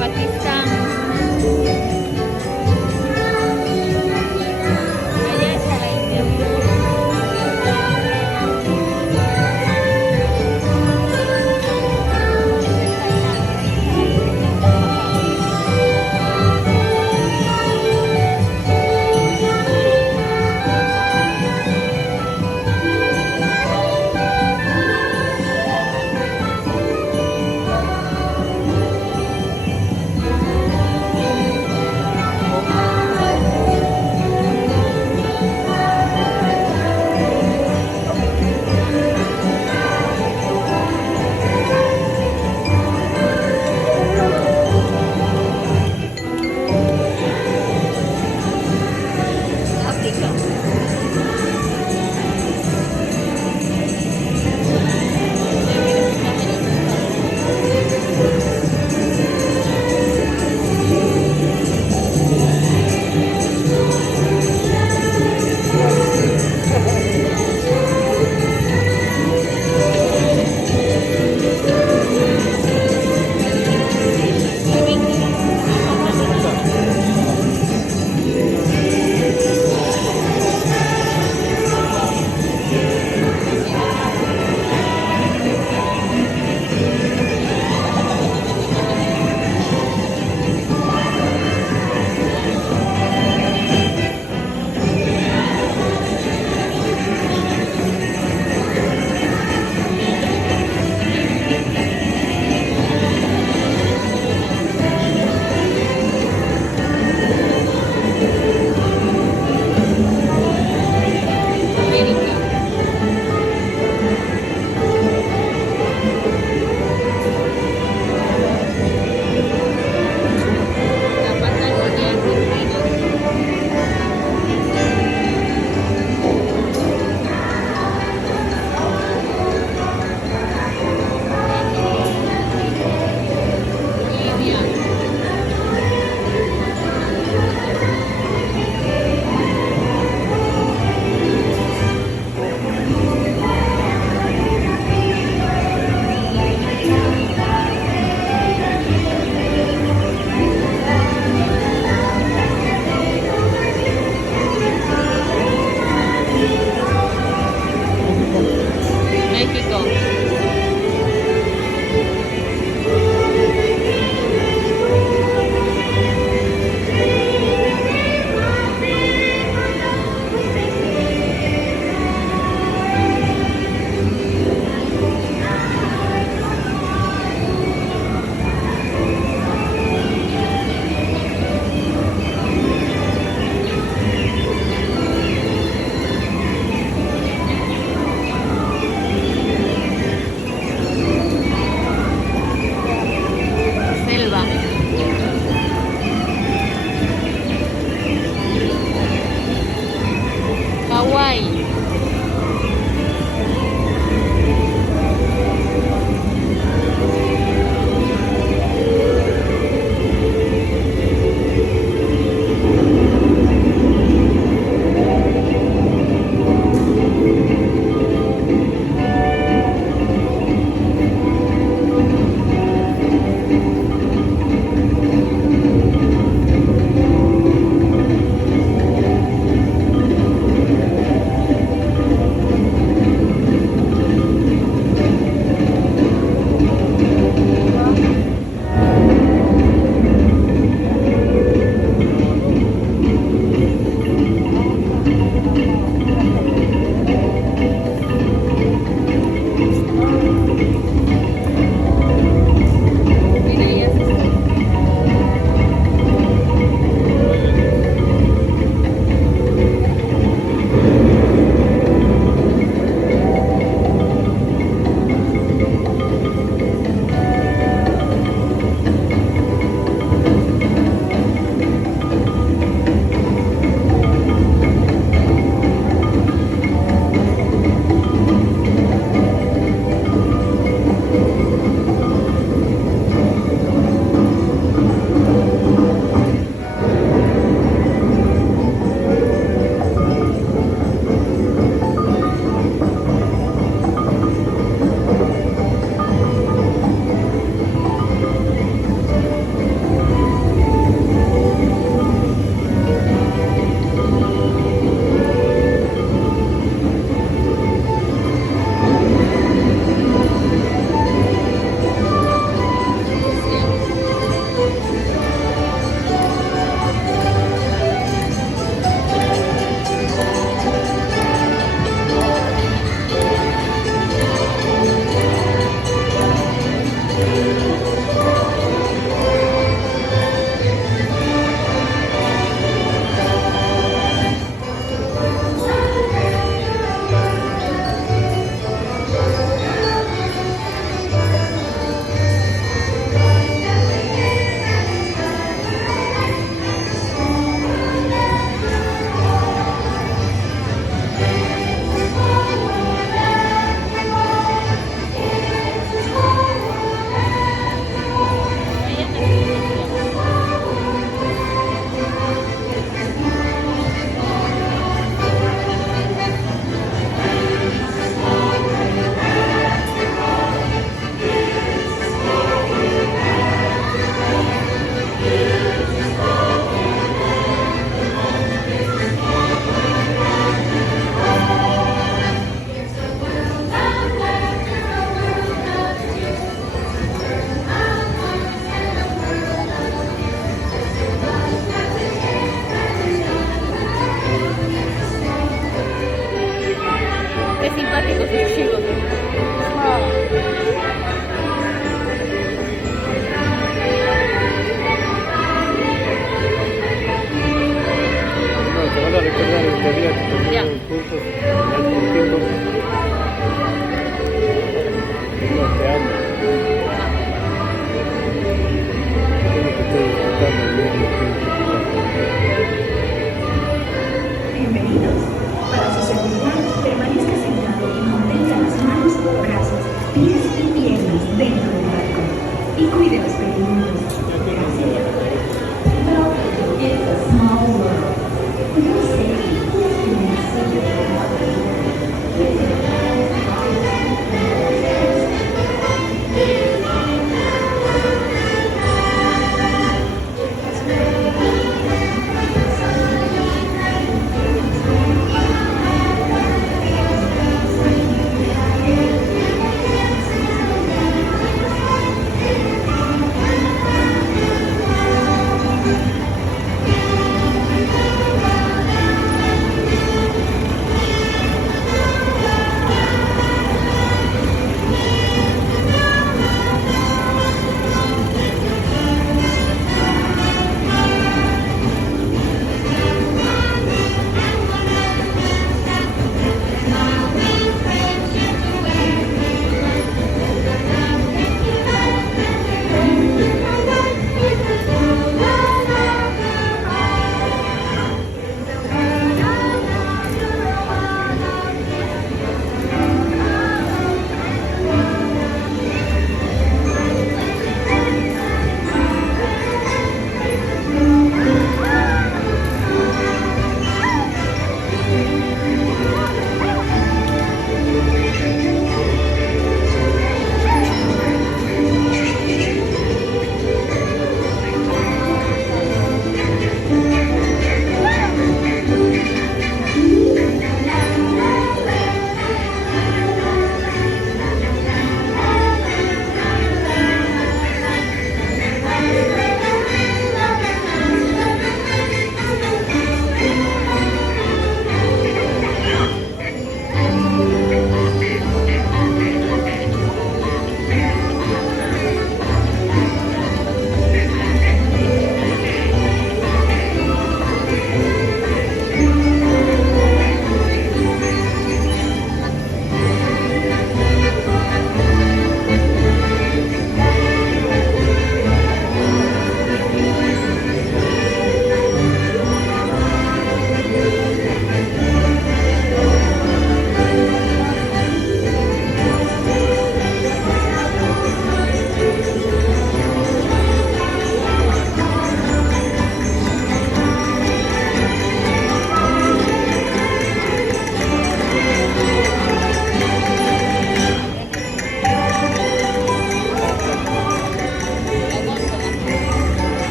Pakistán. Allá está la India.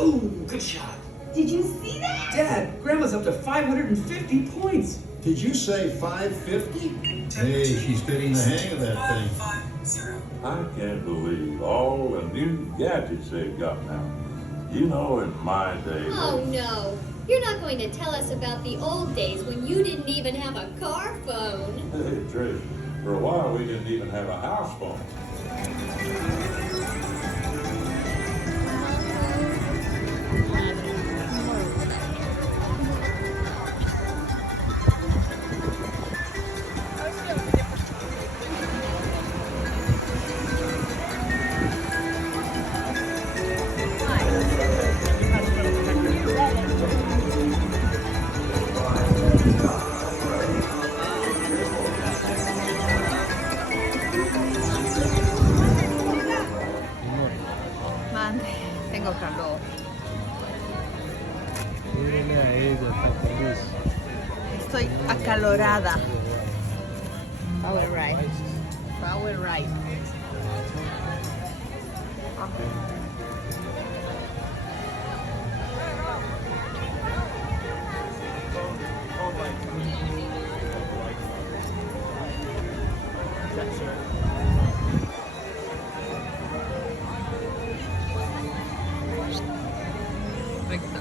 Ooh, good shot. Did you see that? Dad, Grandma's up to 550 points. Did you say 550? Hey, she's getting the hang of that thing. I can't believe all the new gadgets they've got now. You know, in my day. Oh no, you're not going to tell us about the old days when you didn't even have a car phone. Hey, Trish, for a while we didn't even have a house phone. Mande, tengo calor. Mírenle a ella, está feliz. Estoy acalorada. Power right. Power right. Recta.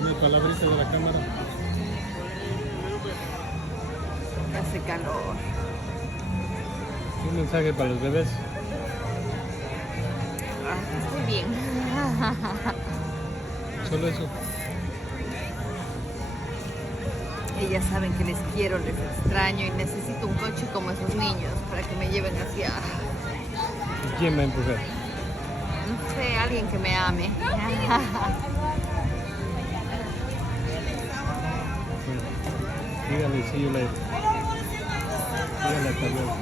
Una palabrita de la cámara. Hace calor. Un mensaje para los bebés. Estoy bien. Solo eso. Ellas saben que les quiero, les extraño y necesito un coche como esos niños para que me lleven hacia... ¿Y quién va a empujar? No sé, alguien que me ame. Dígale, see you later. Dígale hasta luego.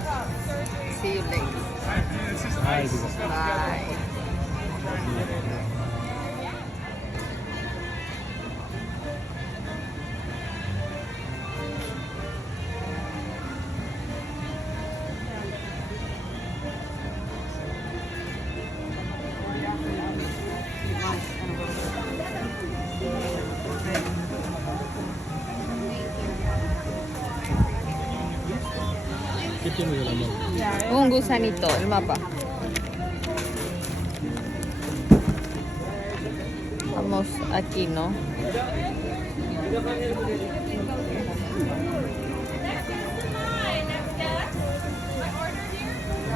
See you later. Bye, digo. Bye. ¿Qué tiene de la mano? Un gusanito, el mapa. Vamos aquí, ¿no?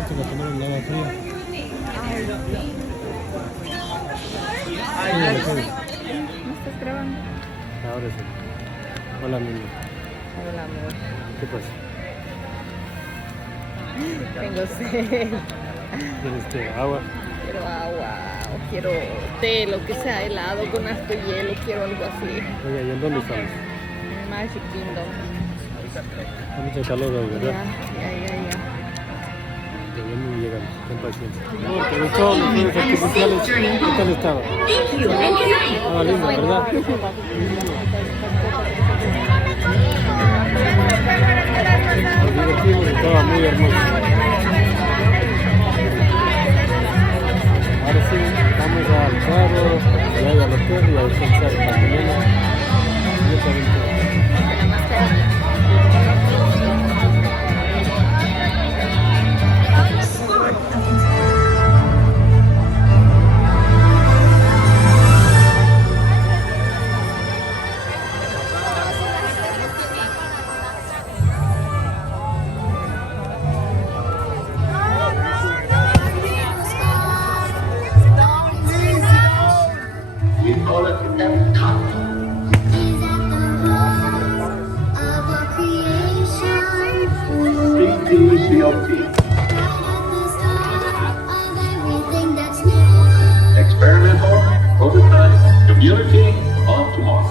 Esto va a tomar un agua fría. ¿No estás grabando? Ahora sí. Hola, niño. Hola, amor. ¿Qué pasa? Tengo sed. ¿Tienes que agua? Quiero agua, o quiero té, lo que sea, helado con harto hielo, quiero algo así. Oiga, ¿y en dónde estamos? En Magic Kingdom. Hay mucho calor hoy, ¿verdad? Ya. Ya no llegamos, ten paciencia. ¿Te gustó los fuegos artificiales? ¿Qué tal estaba? Estaba lindo, ¿verdad? Nos divertimos y estaba muy hermoso. Ahora sí, vamos al carro, ya al hotel y a descansar en la mañana. Siguiente aventura. We call it Epcot. CPCOT. Experimental, prototype, community of tomorrow.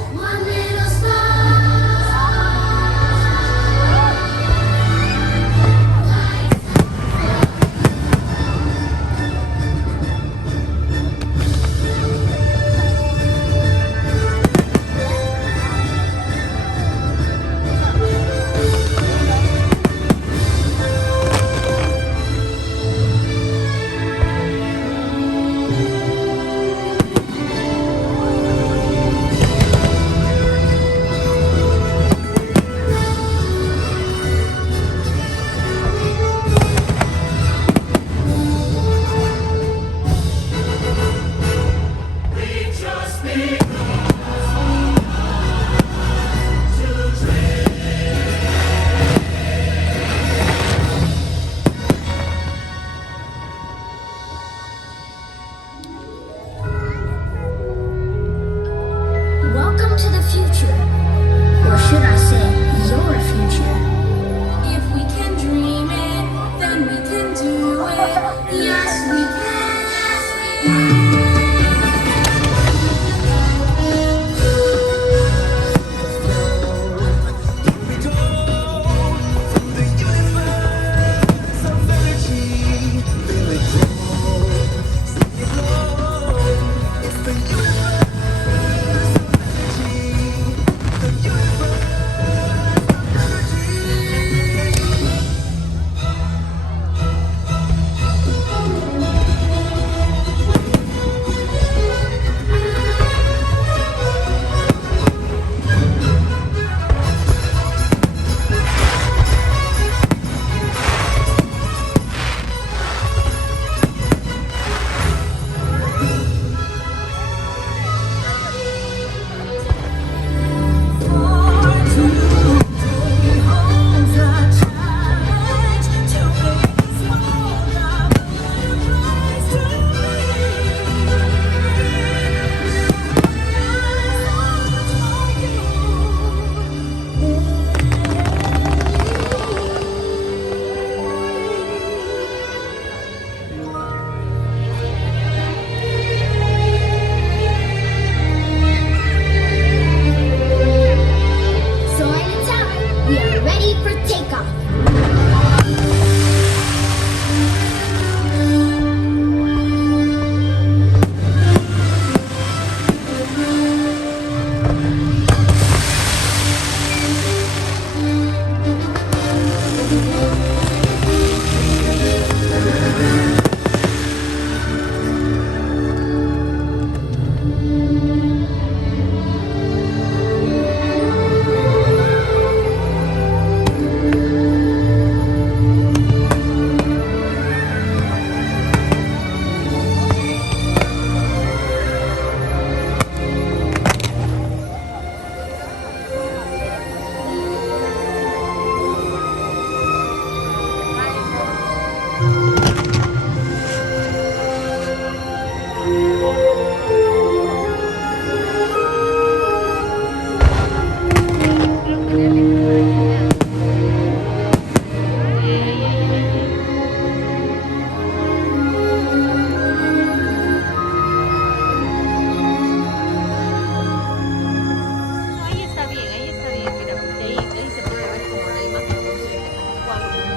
Ahí está bien, mira, porque ahí se puede ver como la imagen de cuatro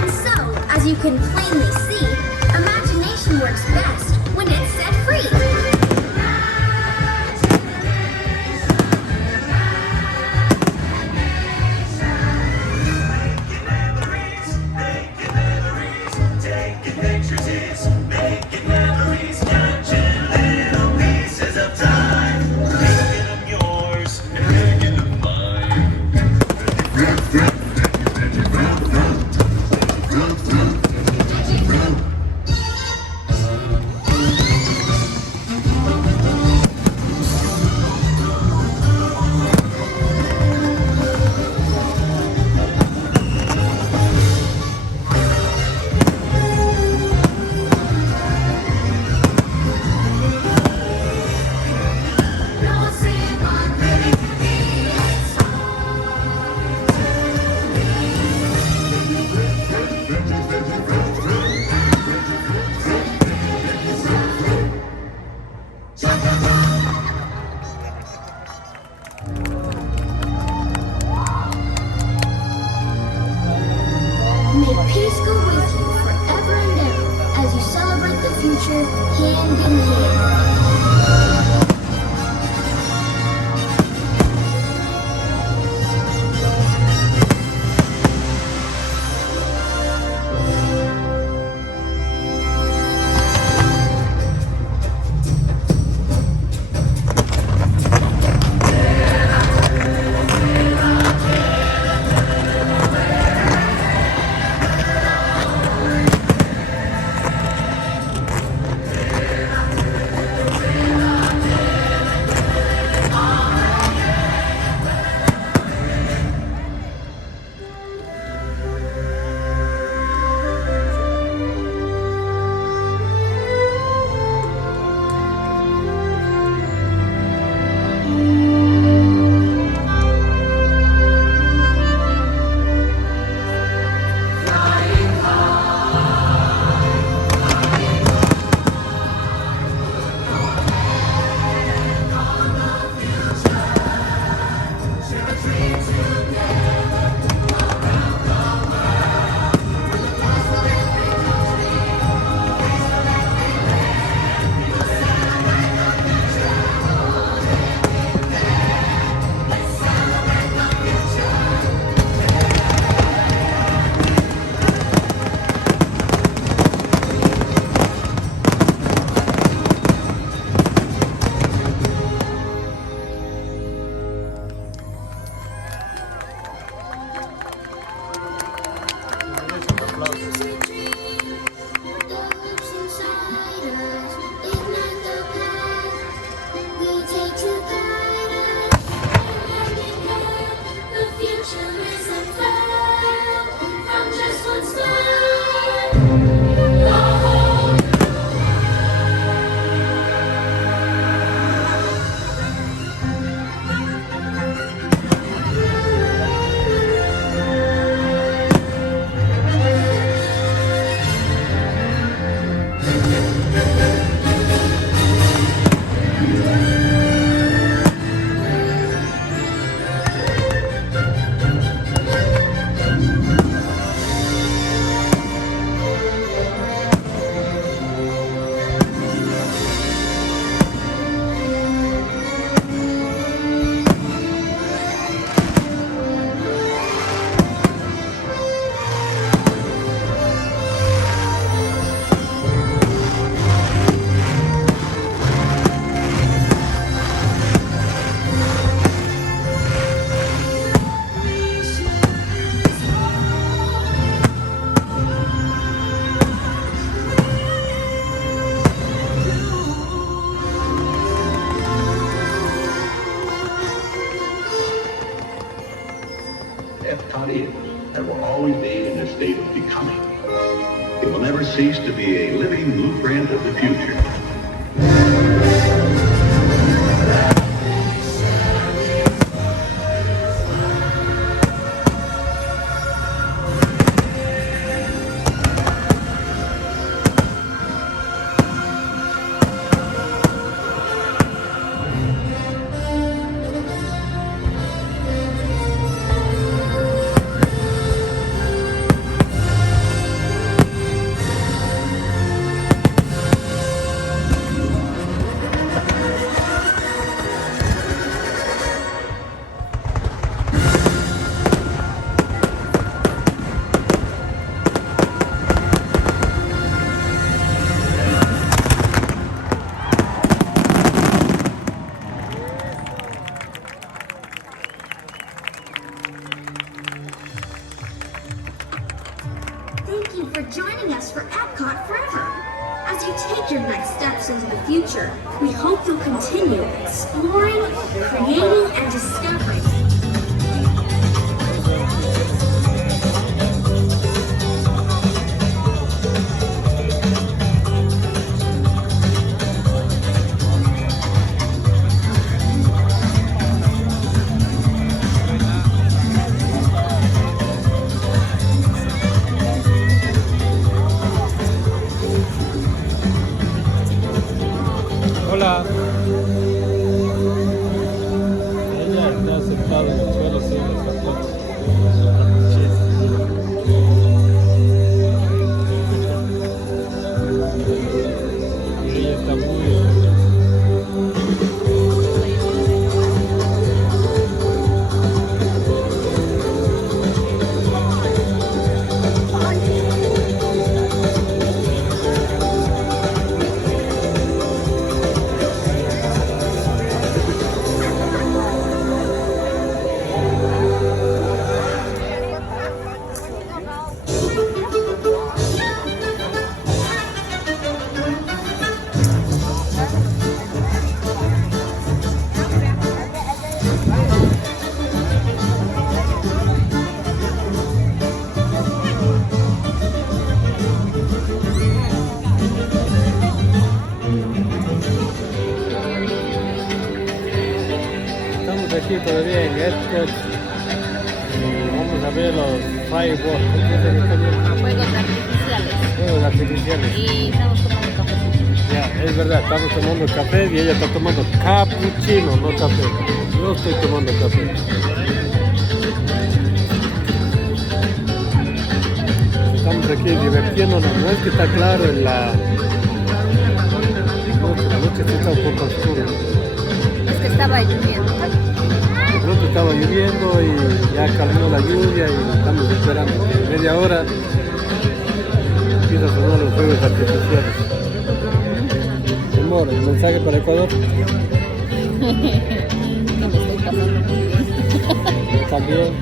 And so, as you can plainly see, imagination works best when it's set free. May peace go with you forever and ever as you celebrate the future hand in hand. becoming. It will never cease to be a living blueprint of the future. Thank you for joining us for Epcot Forever. As you take your next steps into the future, we hope you'll continue exploring, creating, and discovering. Hola. Ella está sentada en el suelo sin los zapatos. Y ella está muy feliz. Estamos aquí todavía en Epcot y vamos a ver los fireworks. Fuegos artificiales. Fuegos artificiales. Y estamos tomando cafecito. Ya, es verdad, estamos tomando café y ella está tomando cappuccino, no café. Yo estoy tomando café. Estamos aquí divirtiéndonos, no es que está claro en la noche está un poco oscura. Es que estaba lloviendo. De pronto estaba lloviendo y ya calmó la lluvia y estamos esperando que media hora empieza a sonar los fuegos artificiales. Amor, ¿el mensaje para Ecuador? No me estoy pasando muy bien. Yo también.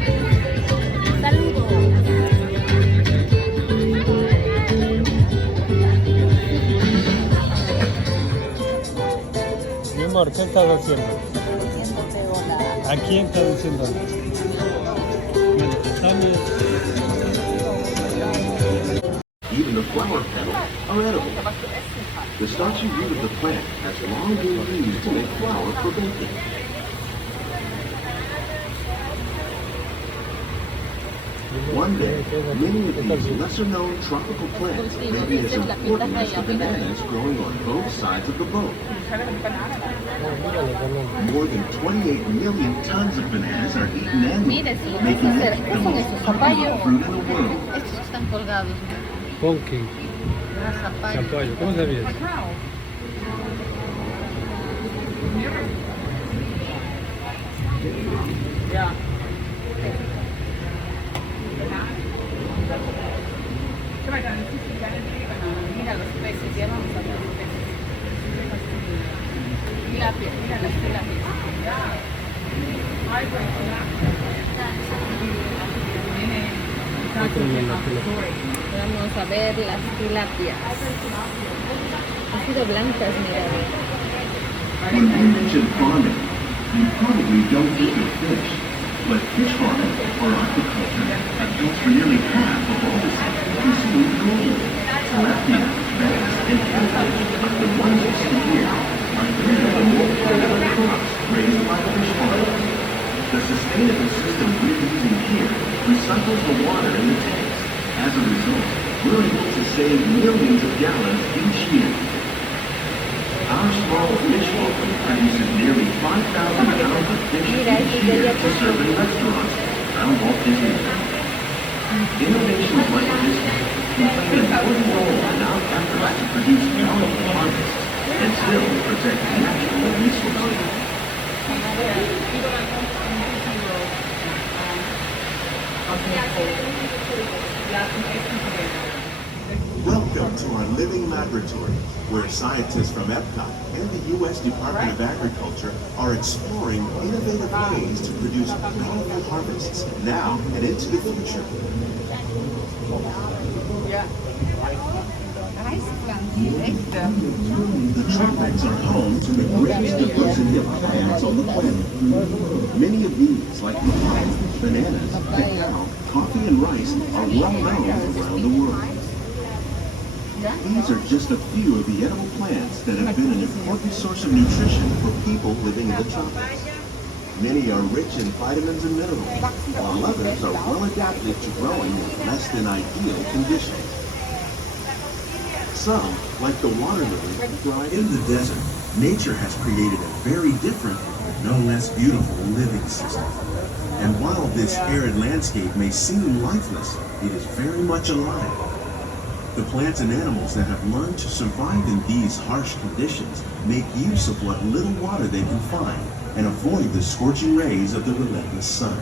Saludos. Mi amor, ¿qué estás haciendo? ¿A quién estás diciendo? Bueno, estamos... Even the flower petals are edible. The starchy root of the plant has long been used to make flour for baking. One day, many of these lesser-known tropical plants may be as important as the bananas growing on both sides of the boat. More than 28 million tons of bananas are eaten annually, making it the most popular fruit in the world. Estos que están colgados. Pumpkin. Zapallo. ¿Cómo sabías? Ya. Mira los peces, ya vamos a ver los peces. Tilapia, mira las tilapias. Vamos a ver las tilapias. Han sido blancas, mira. When you mention farming, you probably don't think of fish, but fish farming or aquaculture accounts for nearly half of all the increasingly gold. Tilapia, bass, and catfish, the ones you see here, are three of the more popular crops raised by the fish farmers. The sustainable system we're using here recycles the water in the tanks. As a result, we're able to save millions of gallons each year. Our small fish farm produces nearly 5,000 pounds of fish each year to serve in restaurants around Walt Disney World. Innovations like this can play an important role in our efforts to produce bountiful harvests and still protect natural resources. Welcome to our living laboratory, where scientists from Epcot and the U.S. Department of Agriculture are exploring innovative ways to produce bountiful harvests now and into the future. The tropics are home to the greatest diversity of plants on the planet. Many of these, like papaya, bananas, cacao, coffee, and rice, are well known around the world. These are just a few of the edible plants that have been an important source of nutrition for people living in the tropics. Many are rich in vitamins and minerals, while others are well adapted to growing in less than ideal conditions. Some, like the water lily, thrive in the desert. Nature has created a very different, but no less beautiful living system. And while this arid landscape may seem lifeless, it is very much alive. The plants and animals that have learned to survive in these harsh conditions make use of what little water they can find and avoid the scorching rays of the relentless sun.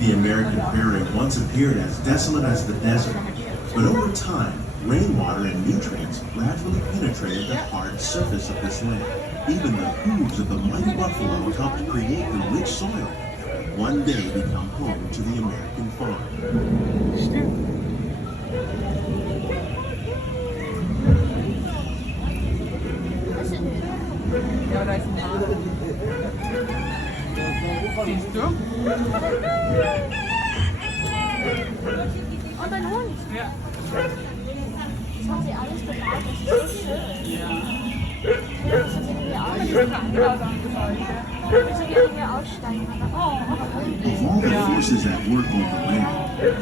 The American prairie once appeared as desolate as the desert, but over time, rainwater and nutrients gradually penetrated the hard surface of this land. Even the hooves of the mighty buffalo helped create the rich soil that one day become home to the American farm. Siehst du? Und ein Hund. Ja. Das haben sie alles gebaut, das ist so schön. Ja. Das sind irgendwie auch nicht wir sind irgendwie aussteigen. Of all the forces at work on the land,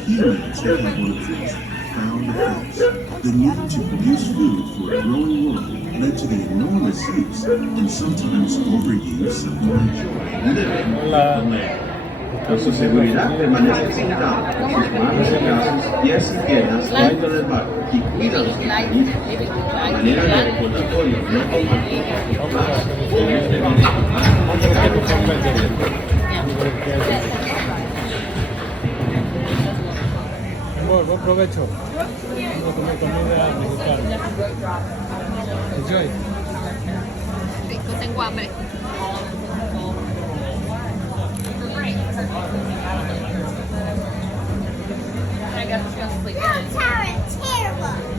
humans have had one of these profound effects. The need to produce food for a growing world led to the enormous use and sometimes overuse of land. Living off the land. Por su seguridad permanece sentado, sus manos y brazos, pies y piernas dentro del barco y cuida los animalitos. A manera de recordatorio no automático, Buen provecho. Vamos a comer comida mexicana. Enjoy. Rico, tengo hambre. I guess it's gonna sleep. Terrible.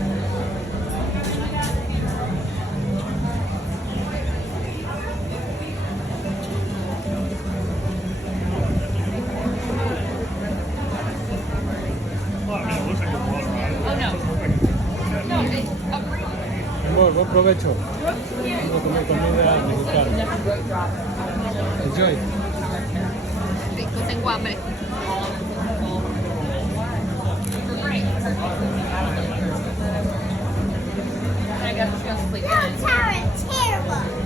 Buen provecho. Vamos a comer comida mexicana. Enjoy. Rico, tengo hambre. I guess it's gonna sleep. Terrible.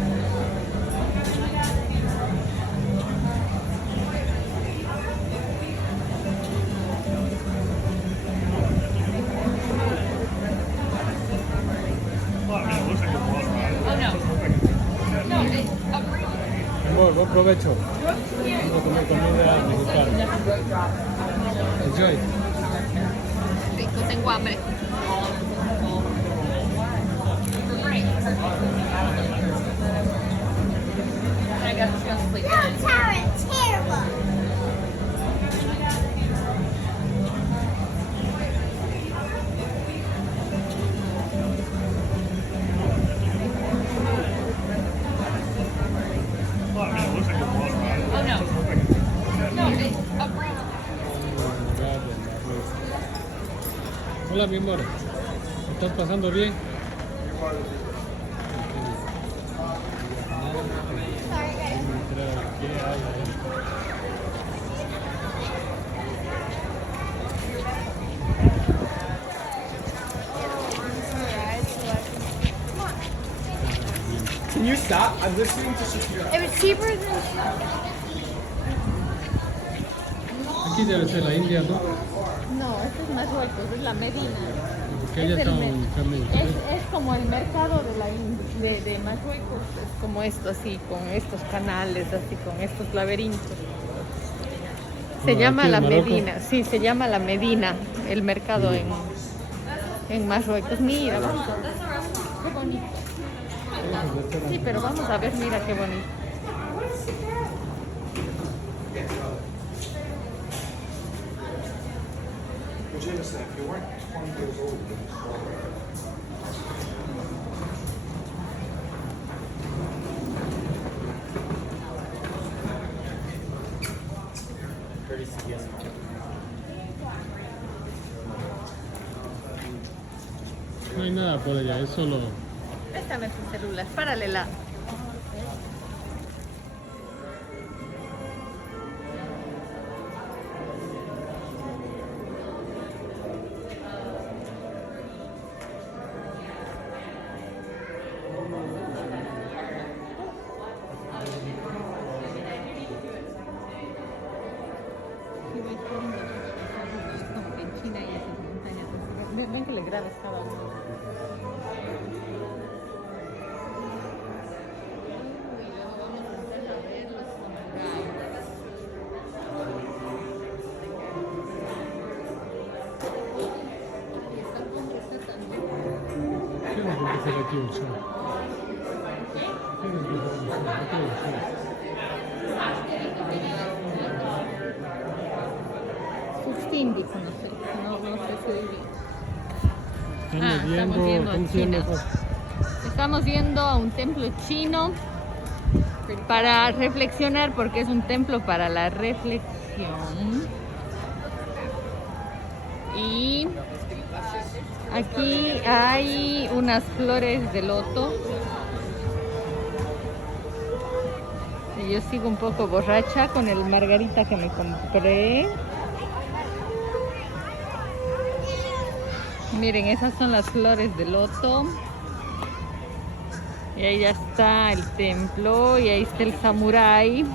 Buen provecho. Vamos a comer comida mexicana. Enjoy. Rico, tengo hambre. I guess it's gonna sleep. Terrible. Hola, mi amor. ¿Estás pasando bien? Can you stop? I'm listening to Shakira. It was cheaper than... Aquí debe ser la India, ¿no? No, este es Marruecos, es la Medina. Porque ella está en cambio. Es como el mercado de Marruecos, es como esto así, con estos canales, así, con estos laberintos. Se llama la Medina, sí, se llama la Medina, el mercado en Marruecos. Mira, vamos a ver, qué bonito. Sí, pero vamos a ver, mira qué bonito. If you weren't 20 years old when you started. No hay nada por allá, es solo... Préstame tu celular, párale la... Ven que le grabes cada uno. Y luego vamos a empezar a ver los samuráis. Y están con recetas, ¿no? ¿Qué es lo que hacer aquí un show? ¿Qué es lo que hacer un show? Síndico, no sé si hoy bien. Estamos yendo a China. Estamos yendo a un templo chino para reflexionar, porque es un templo para la reflexión. Y aquí hay unas flores de loto. Y yo sigo un poco borracha con el margarita que me compré. Miren, esas son las flores de loto. Y ahí ya está el templo. Y ahí está el samurái,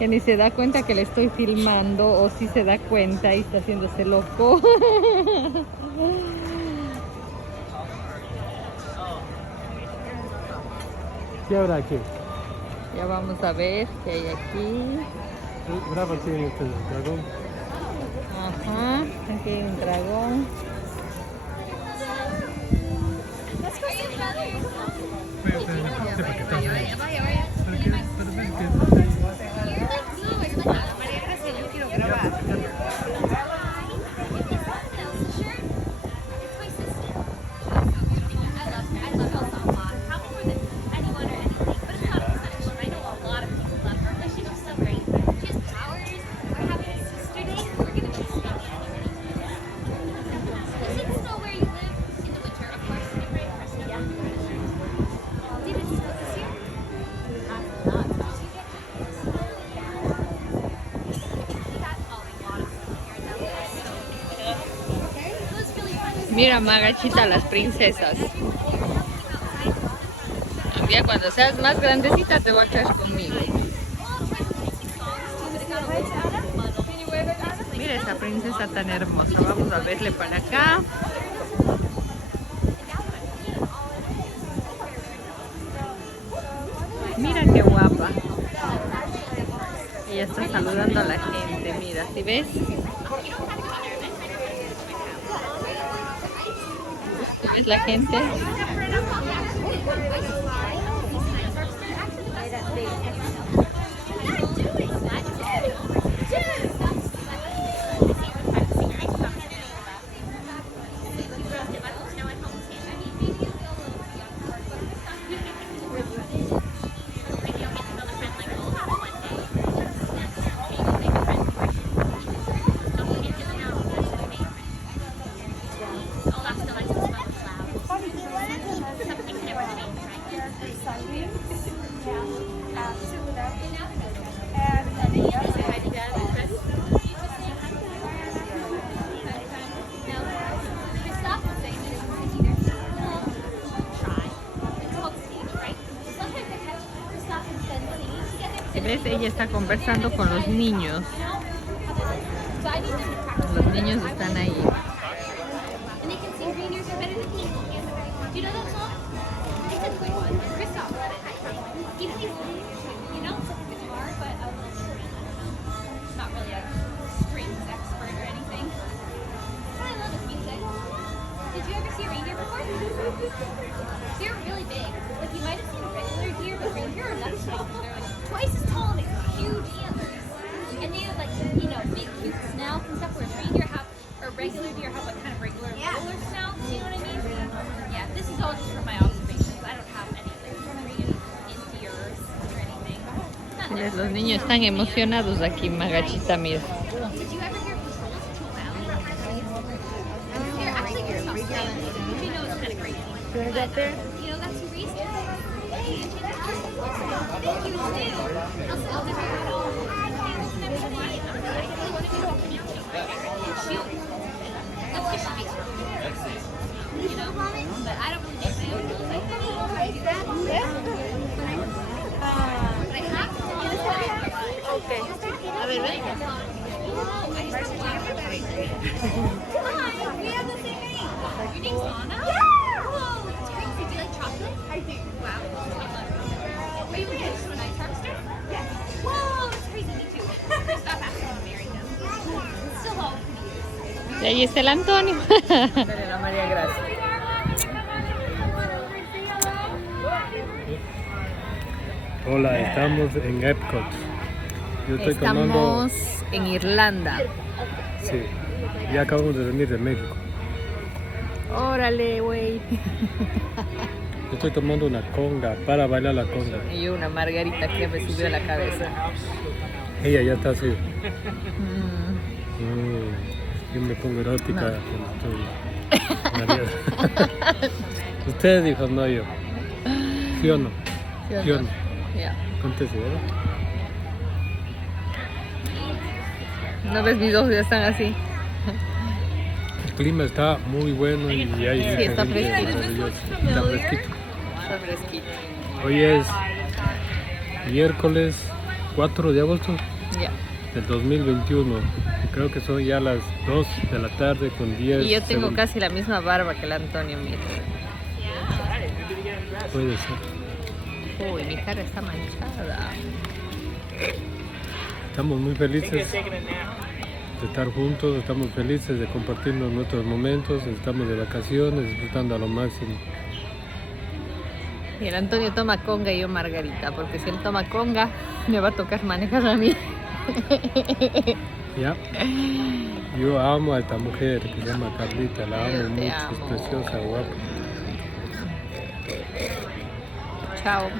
que ni se da cuenta que le estoy filmando. O si se da cuenta y está haciéndose loco. ¿Qué habrá aquí? Ya vamos a ver qué hay aquí. Graba aquí en este dragón. Ajá, aquí hay un dragón. Mira, Magachita, las princesas. Un día cuando seas más grandecita te voy a traer conmigo. Mira esa princesa tan hermosa. Vamos a verle para acá. Mira qué guapa. Ella está saludando a la gente. Mira, ¿sí ves? ¿Ves la gente? ¿Ves? Ella está conversando con los niños. Los niños están ahí. And they can sing green ears are better than pink. Do you know that song? It's a quick one. Christoph. He plays, you know, it's hard, but a little string. I don't know. Not really a strings expert or anything. But I love his music. Did you ever see a reindeer before? They're really big. Like you might have seen a regular deer, but reindeer are nuts. They're like twice as tall and they have huge antlers. And they have like, you know, big cute snouts and stuff, whereas reindeer have, or regular deer have like kind of regular roller snouts, you know what I mean? Yeah, this is all just from my observations. I don't have any like real deers or anything. Not Los niños están emocionados aquí, Magachita, mira. Did you ever hear controls to a valley? They're actually hear some things. You know it's kind of crazy. But, you know, that's who raised it. Thank you, too. I'll just hear it all. You know, but I don't really make my own rules. I do that. But I have to. Okay. A ver, ven. Hi, we have the same name. Your name's Anna? Yeah! Whoa, that's crazy. Do you like chocolate? I do. Wow. Are you a nice hamster? Yes. Whoa, that's crazy. Me too. Stop asking to marry them. It's still all pretty. Y ahí está el Antonio. La María Gracia. Hola, estamos en Epcot. Yo estoy tomando... Estamos en Irlanda. Sí, ya acabamos de venir de México. Órale, güey. Yo estoy tomando una conga para bailar la conga. Y yo una margarita que me subió a la cabeza. Ella ya está así. Yo me pongo erótica cuando estoy mareada. Ustedes dijo, no yo. ¿Sí o no? ¿Sí o no? Ya. Conteste, ¿verdad? ¿No ves mis ojos? Ya están así. El clima está muy bueno y hay Sí, está fresquito. Está fresquito. Está fresquito. Hoy es miércoles 4 de agosto Ya. del 2021. Creo que son ya las 2 de la tarde con 10 Y yo tengo segundos. casi la misma barba que el Antonio, mira. Puede ser. Uy, mi cara está manchada. Estamos muy felices de estar juntos, estamos felices de compartir nuestros momentos, estamos de vacaciones, disfrutando a lo máximo. Y el Antonio toma conga y yo margarita, porque si él toma conga, me va a tocar manejar a mí. ¿Ya? Yo amo a esta mujer que se llama Karlita, la amo mucho, es preciosa, guapa. Chao.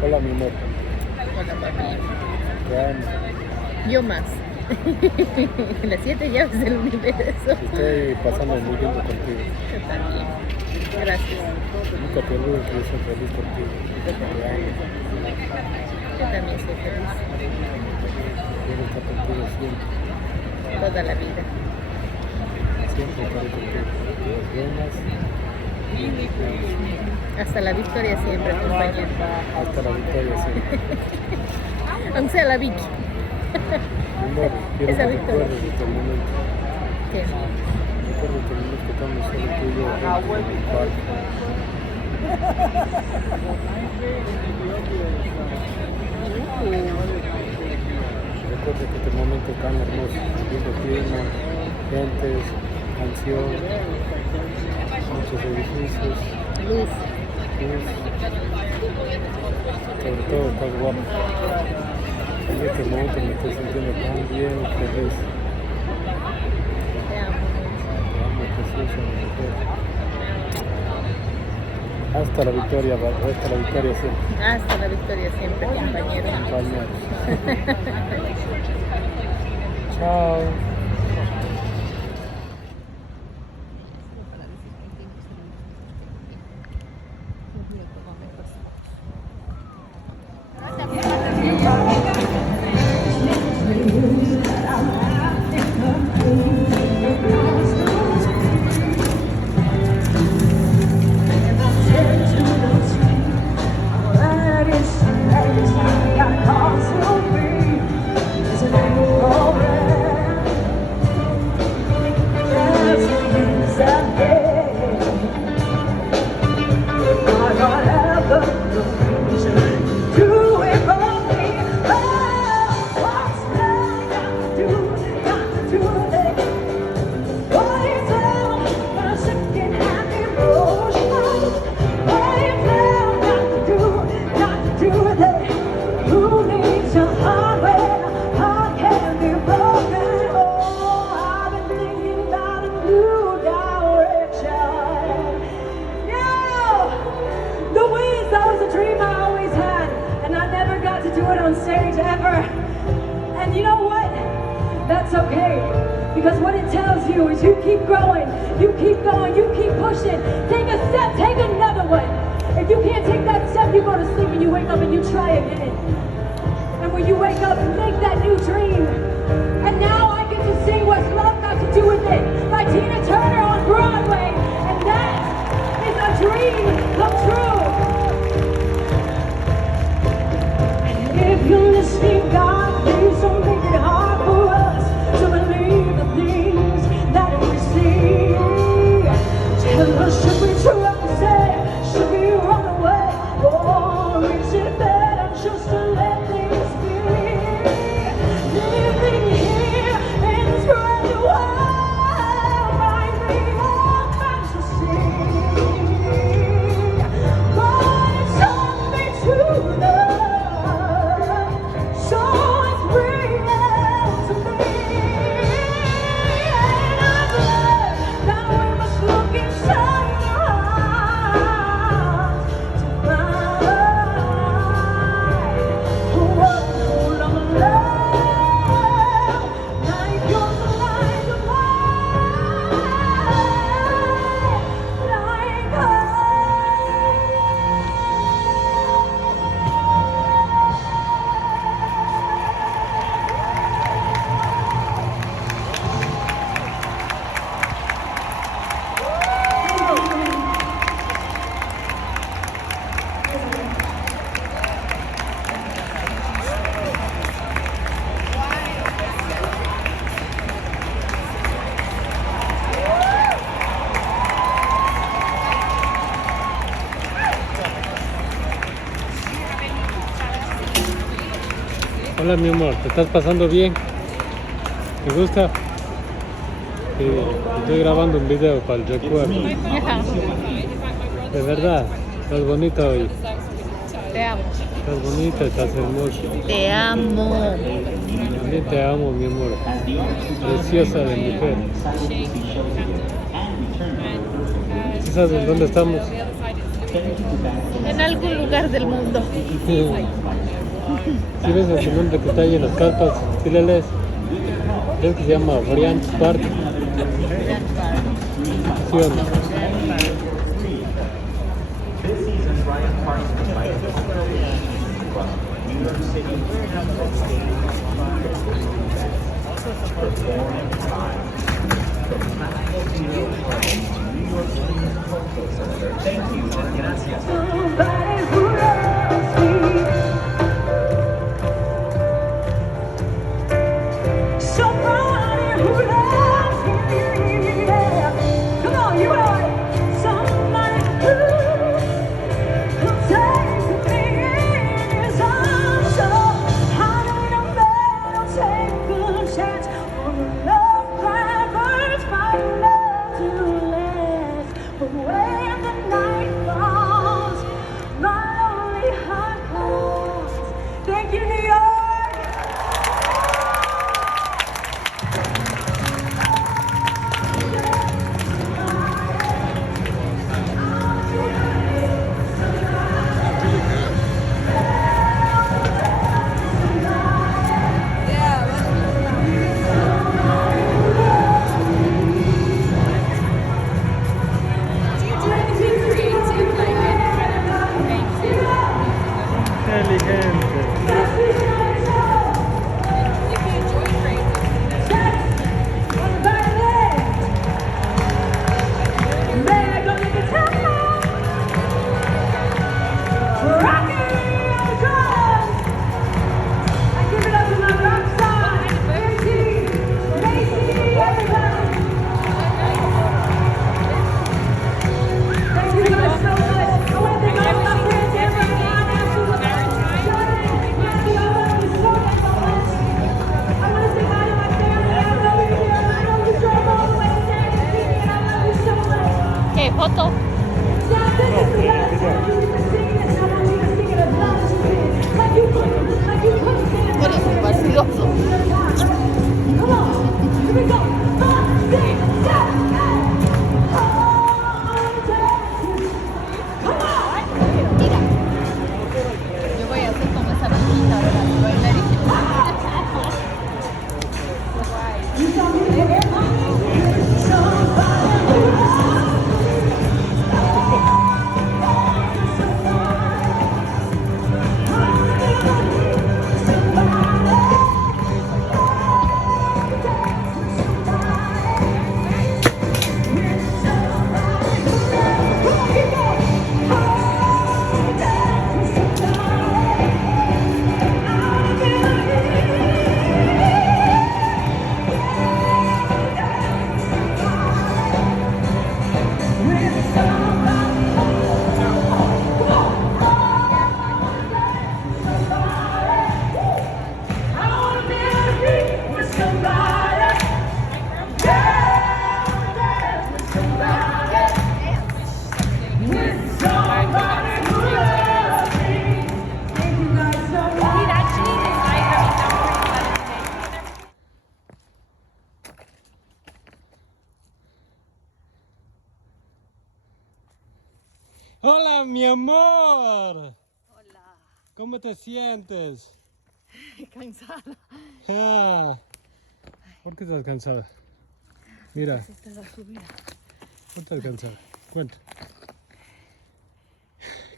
Hola, mi amor. Hola, papi. Te amo. Yo más. Las 7 llaves del universo. Estoy pasando muy lindo contigo. Yo también. Gracias. Nunca te olvides que yo soy feliz contigo. Te amo. Yo también soy feliz. Quiero estar contigo siempre. Toda la vida. Siempre estaré contigo. Las buenas. Hasta la victoria siempre, compañero. Hasta la victoria siempre. Aunque sea la Vicky. Amor, quiero Esa que victoria. recuerdes este momento. ¿Qué? Recuerdo que el momento que estamos solo tú y yo dentro del parque. Recuerdo que este momento tan hermoso, viendo clima, gentes, canción, muchos edificios, luz. Sobre todo estás guapo. En este momento me estoy sintiendo tan bien, feliz. Te amo. Te amo, preciosa, mi mujer. Hasta la victoria siempre. Hasta la victoria siempre, compañero. Compañeros. Chao. it on stage ever. And you know what? That's okay. Because what it tells you is you keep growing, you keep going, you keep pushing. Take a step, take another one. If you can't take that step, you go to sleep and you wake up and you try again. And when you wake up, make that new dream. And now I get to sing What's Love Got to Do With It by Tina Turner on Broadway. And that is a dream come true. And if you're listening, God, please don't make it hard for us to believe the things that we see. Tell us, should we trust it? Should we run away? Or is it better just to let things be? Living here in this brand world might be all fantasy, but it's only true love, so it's real to me. And I've learned that we must look inside our hearts to find a world of love like yours and like mine, like Hola mi amor, ¿te estás pasando bien? ¿Te gusta? Sí, estoy grabando un video para el recuerdo. De verdad, estás bonita hoy. Te amo. Estás bonita, estás hermosa. Te amo. También te amo, mi amor. Preciosa de mujer. ¿Sí sabes dónde estamos? En algún lugar del mundo. ¿Sí ves el nombre que está ahí en las cartas? ¿Sí le lees? ¿Ves que se llama Bryant Park? ¿Sí o no? This season, Bryant Park is invited to New York City Perform Live. From Classical Theater of France to New York City's Cultural Center. Thank you and gracias. Somebody who loves me. Somebody who loves me. Yeah. Come on, you know it. Somebody who takes me in his arms. So I need a man who'll take a chance on the love grabbers, my love to last. But when the night falls, my lonely heart calls. Thank you, New York. Hola, mi amor. Hola. ¿Cómo te sientes? Cansada. Ah, ¿por qué estás cansada? Mira. Esta es la subida. ¿Por qué estás cansada? Cuenta.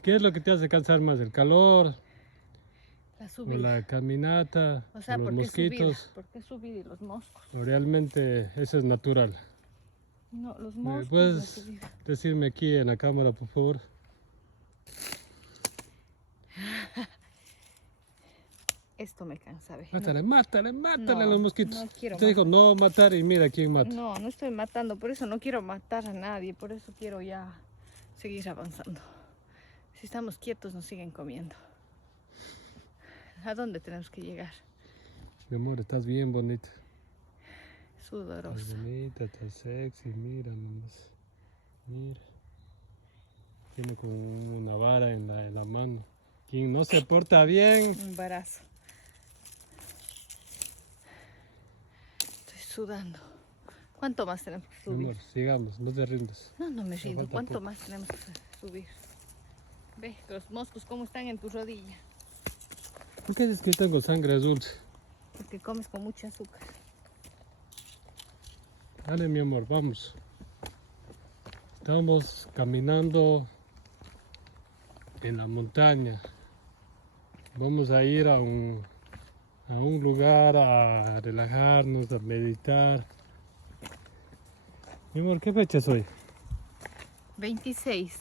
¿Qué es lo que te hace cansar más? ¿El calor? La ¿O subida. la caminata? O sea, ¿O los ¿por qué mosquitos? subida? ¿Por qué subida y los moscos? ¿O realmente eso es natural? No, los moscos, la ¿Puedes subida. decirme aquí en la cámara, por favor? Esto me cansa, ¿ves? Mátale, mátale, mátale a No, los mosquitos. no quiero Usted dijo no matar y mira quién mata. No, no estoy matando, por eso no quiero matar a nadie, por eso quiero ya seguir avanzando. Si estamos quietos nos siguen comiendo. ¿A dónde tenemos que llegar? Mi amor, estás bien bonita. Sudorosa. Estás bonita, estás sexy, mira nomás. Mira. Tiene como una vara en la mano. Quien no se porta bien. Un embarazo. Estoy sudando. ¿Cuánto más tenemos que Mi subir? amor, sigamos, no te rindas. No, no me No rindo. falta ¿Cuánto poco. más tenemos que subir? Ve los moscos cómo están en tu rodilla. ¿Por qué dices que tengo sangre dulce? Porque comes con mucho azúcar. Dale, mi amor, vamos. Estamos caminando en la montaña. Vamos a ir a un lugar a relajarnos, a meditar. Mi amor, ¿qué fecha es hoy? 26.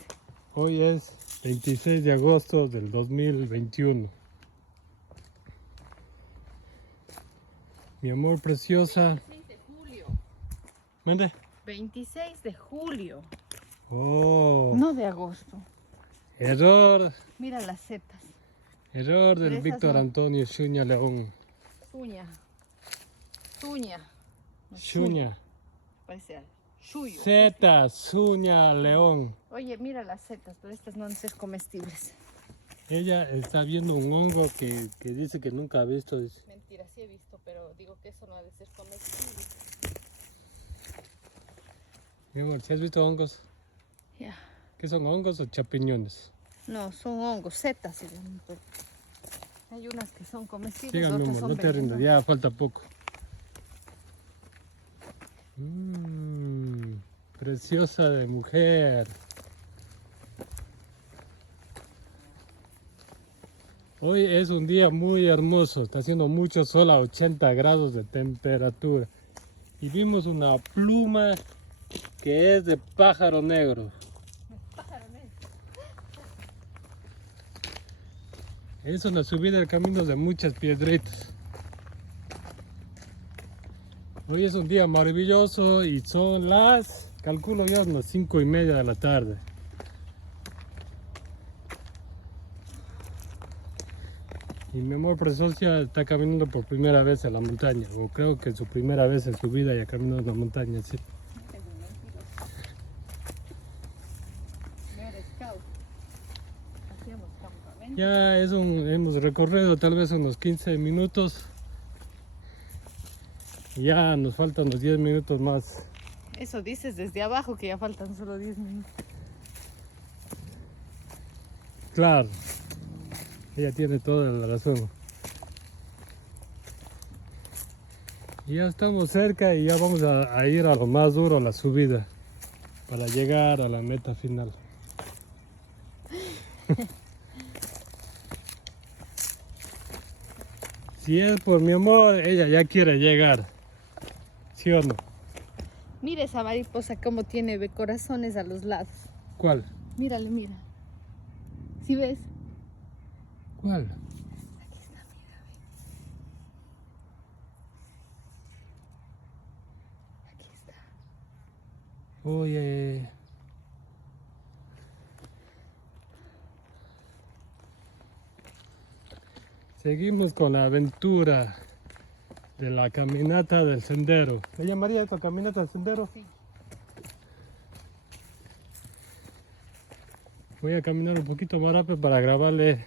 Hoy es 26 de agosto del 2021. Mi amor preciosa. 26 de julio. ¿Mande? 26 de julio. Oh. No de agosto. Error. Mira las setas. Error del Pero esas Víctor no. Antonio Xuña León. Zuña. Zuña. No, Xuña. Parece al suyo. Zeta, Xuña León. Oye, mira las setas, pero estas no han de ser comestibles. Ella está viendo un hongo que dice que nunca ha visto. Dice. Mentira, sí he visto, pero digo que eso no ha de ser comestible. Mi amor, ¿sí has visto hongos? Ya. ¿Qué son hongos o champiñones? No, son hongos, setas se llaman, pero hay unas que son comestibles, Sigan, mi otras amor, son no te rindas, venenosas. ya falta poco. Preciosa de mujer. Hoy es un día muy hermoso, está haciendo mucho sol a 80 grados de temperatura. Y vimos una pluma que es de pájaro negro. Es una subida de caminos de muchas piedritas. Hoy es un día maravilloso y son las, calculo yo, las 5:30 de la tarde. Y mi amor preciosa está caminando por primera vez en la montaña, o creo que es su primera vez en su vida ya caminando en la montaña, sí. Ya hemos recorrido tal vez unos 15 minutos. Y ya nos faltan unos 10 minutos más. Eso dices desde abajo que ya faltan solo 10 minutos. Claro, ella tiene toda la razón. Y ya estamos cerca y ya vamos a ir a lo más duro, a la subida, para llegar a la meta final. Si es por mi amor, ella ya quiere llegar. ¿Sí o no? Mira esa mariposa cómo tiene corazones a los lados. ¿Cuál? Mírale, mira. ¿Sí ves? ¿Cuál? Aquí está, mira, ve. Aquí está. Oye. Seguimos con la aventura de la caminata del sendero. ¿Se llamaría esto caminata del sendero? Sí. Voy a caminar un poquito más rápido para grabarle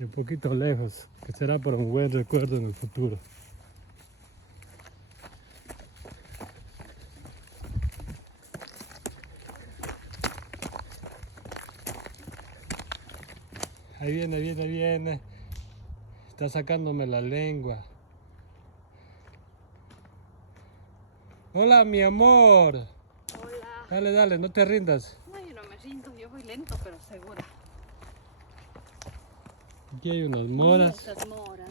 un poquito lejos, que será para un buen recuerdo en el futuro. Ahí viene, viene, viene. Está sacándome la lengua. Hola, mi amor. Hola. Dale, dale, no te rindas. No, yo no me rindo, yo voy lento pero segura. Aquí hay unas moras. Estas moras,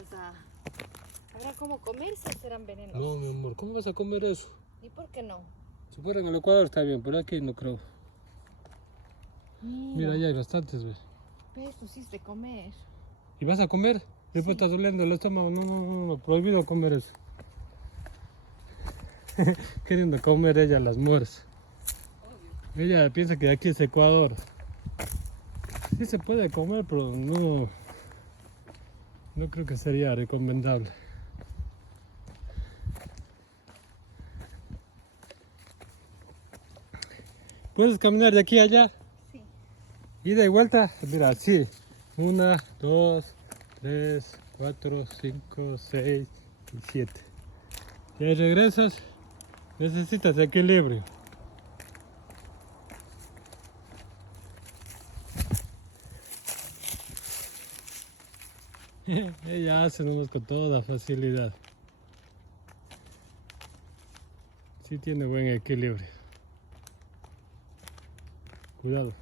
¿habrá cómo comerse o serán venenosas? No, mi amor, ¿cómo vas a comer eso? ¿Y por qué no? Si fuera en el Ecuador está bien, pero aquí no creo. Mira, ya hay bastantes, ¿ves? Esto sí es de comer. ¿Y vas a comer? Después está doliendo el estómago. No, no, no, no, prohibido comer eso. Queriendo comer ella las moras. Ella piensa que aquí es Ecuador. Sí se puede comer, pero no creo que sería recomendable. ¿Puedes caminar de aquí a allá? Sí. Ida y vuelta, mira, sí. 1, 2, 3, 4, 5, 6 y 7. Y ahí regresas, necesitas equilibrio. Ella hace nomás con toda facilidad. Sí tiene buen equilibrio. Cuidado.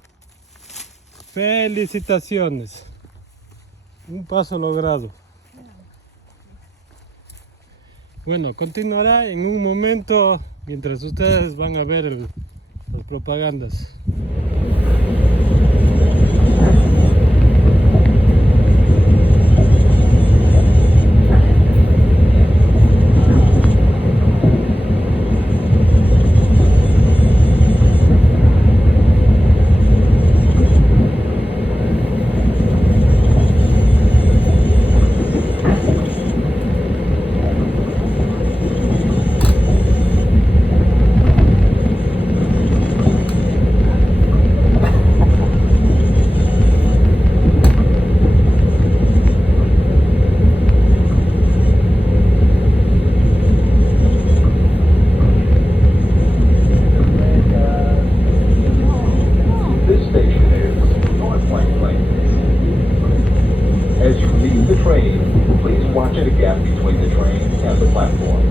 Felicitaciones. Un paso logrado. Bueno, continuará en un momento mientras ustedes van a ver las propagandas. As you leave the train, please watch the gap between the train and the platform.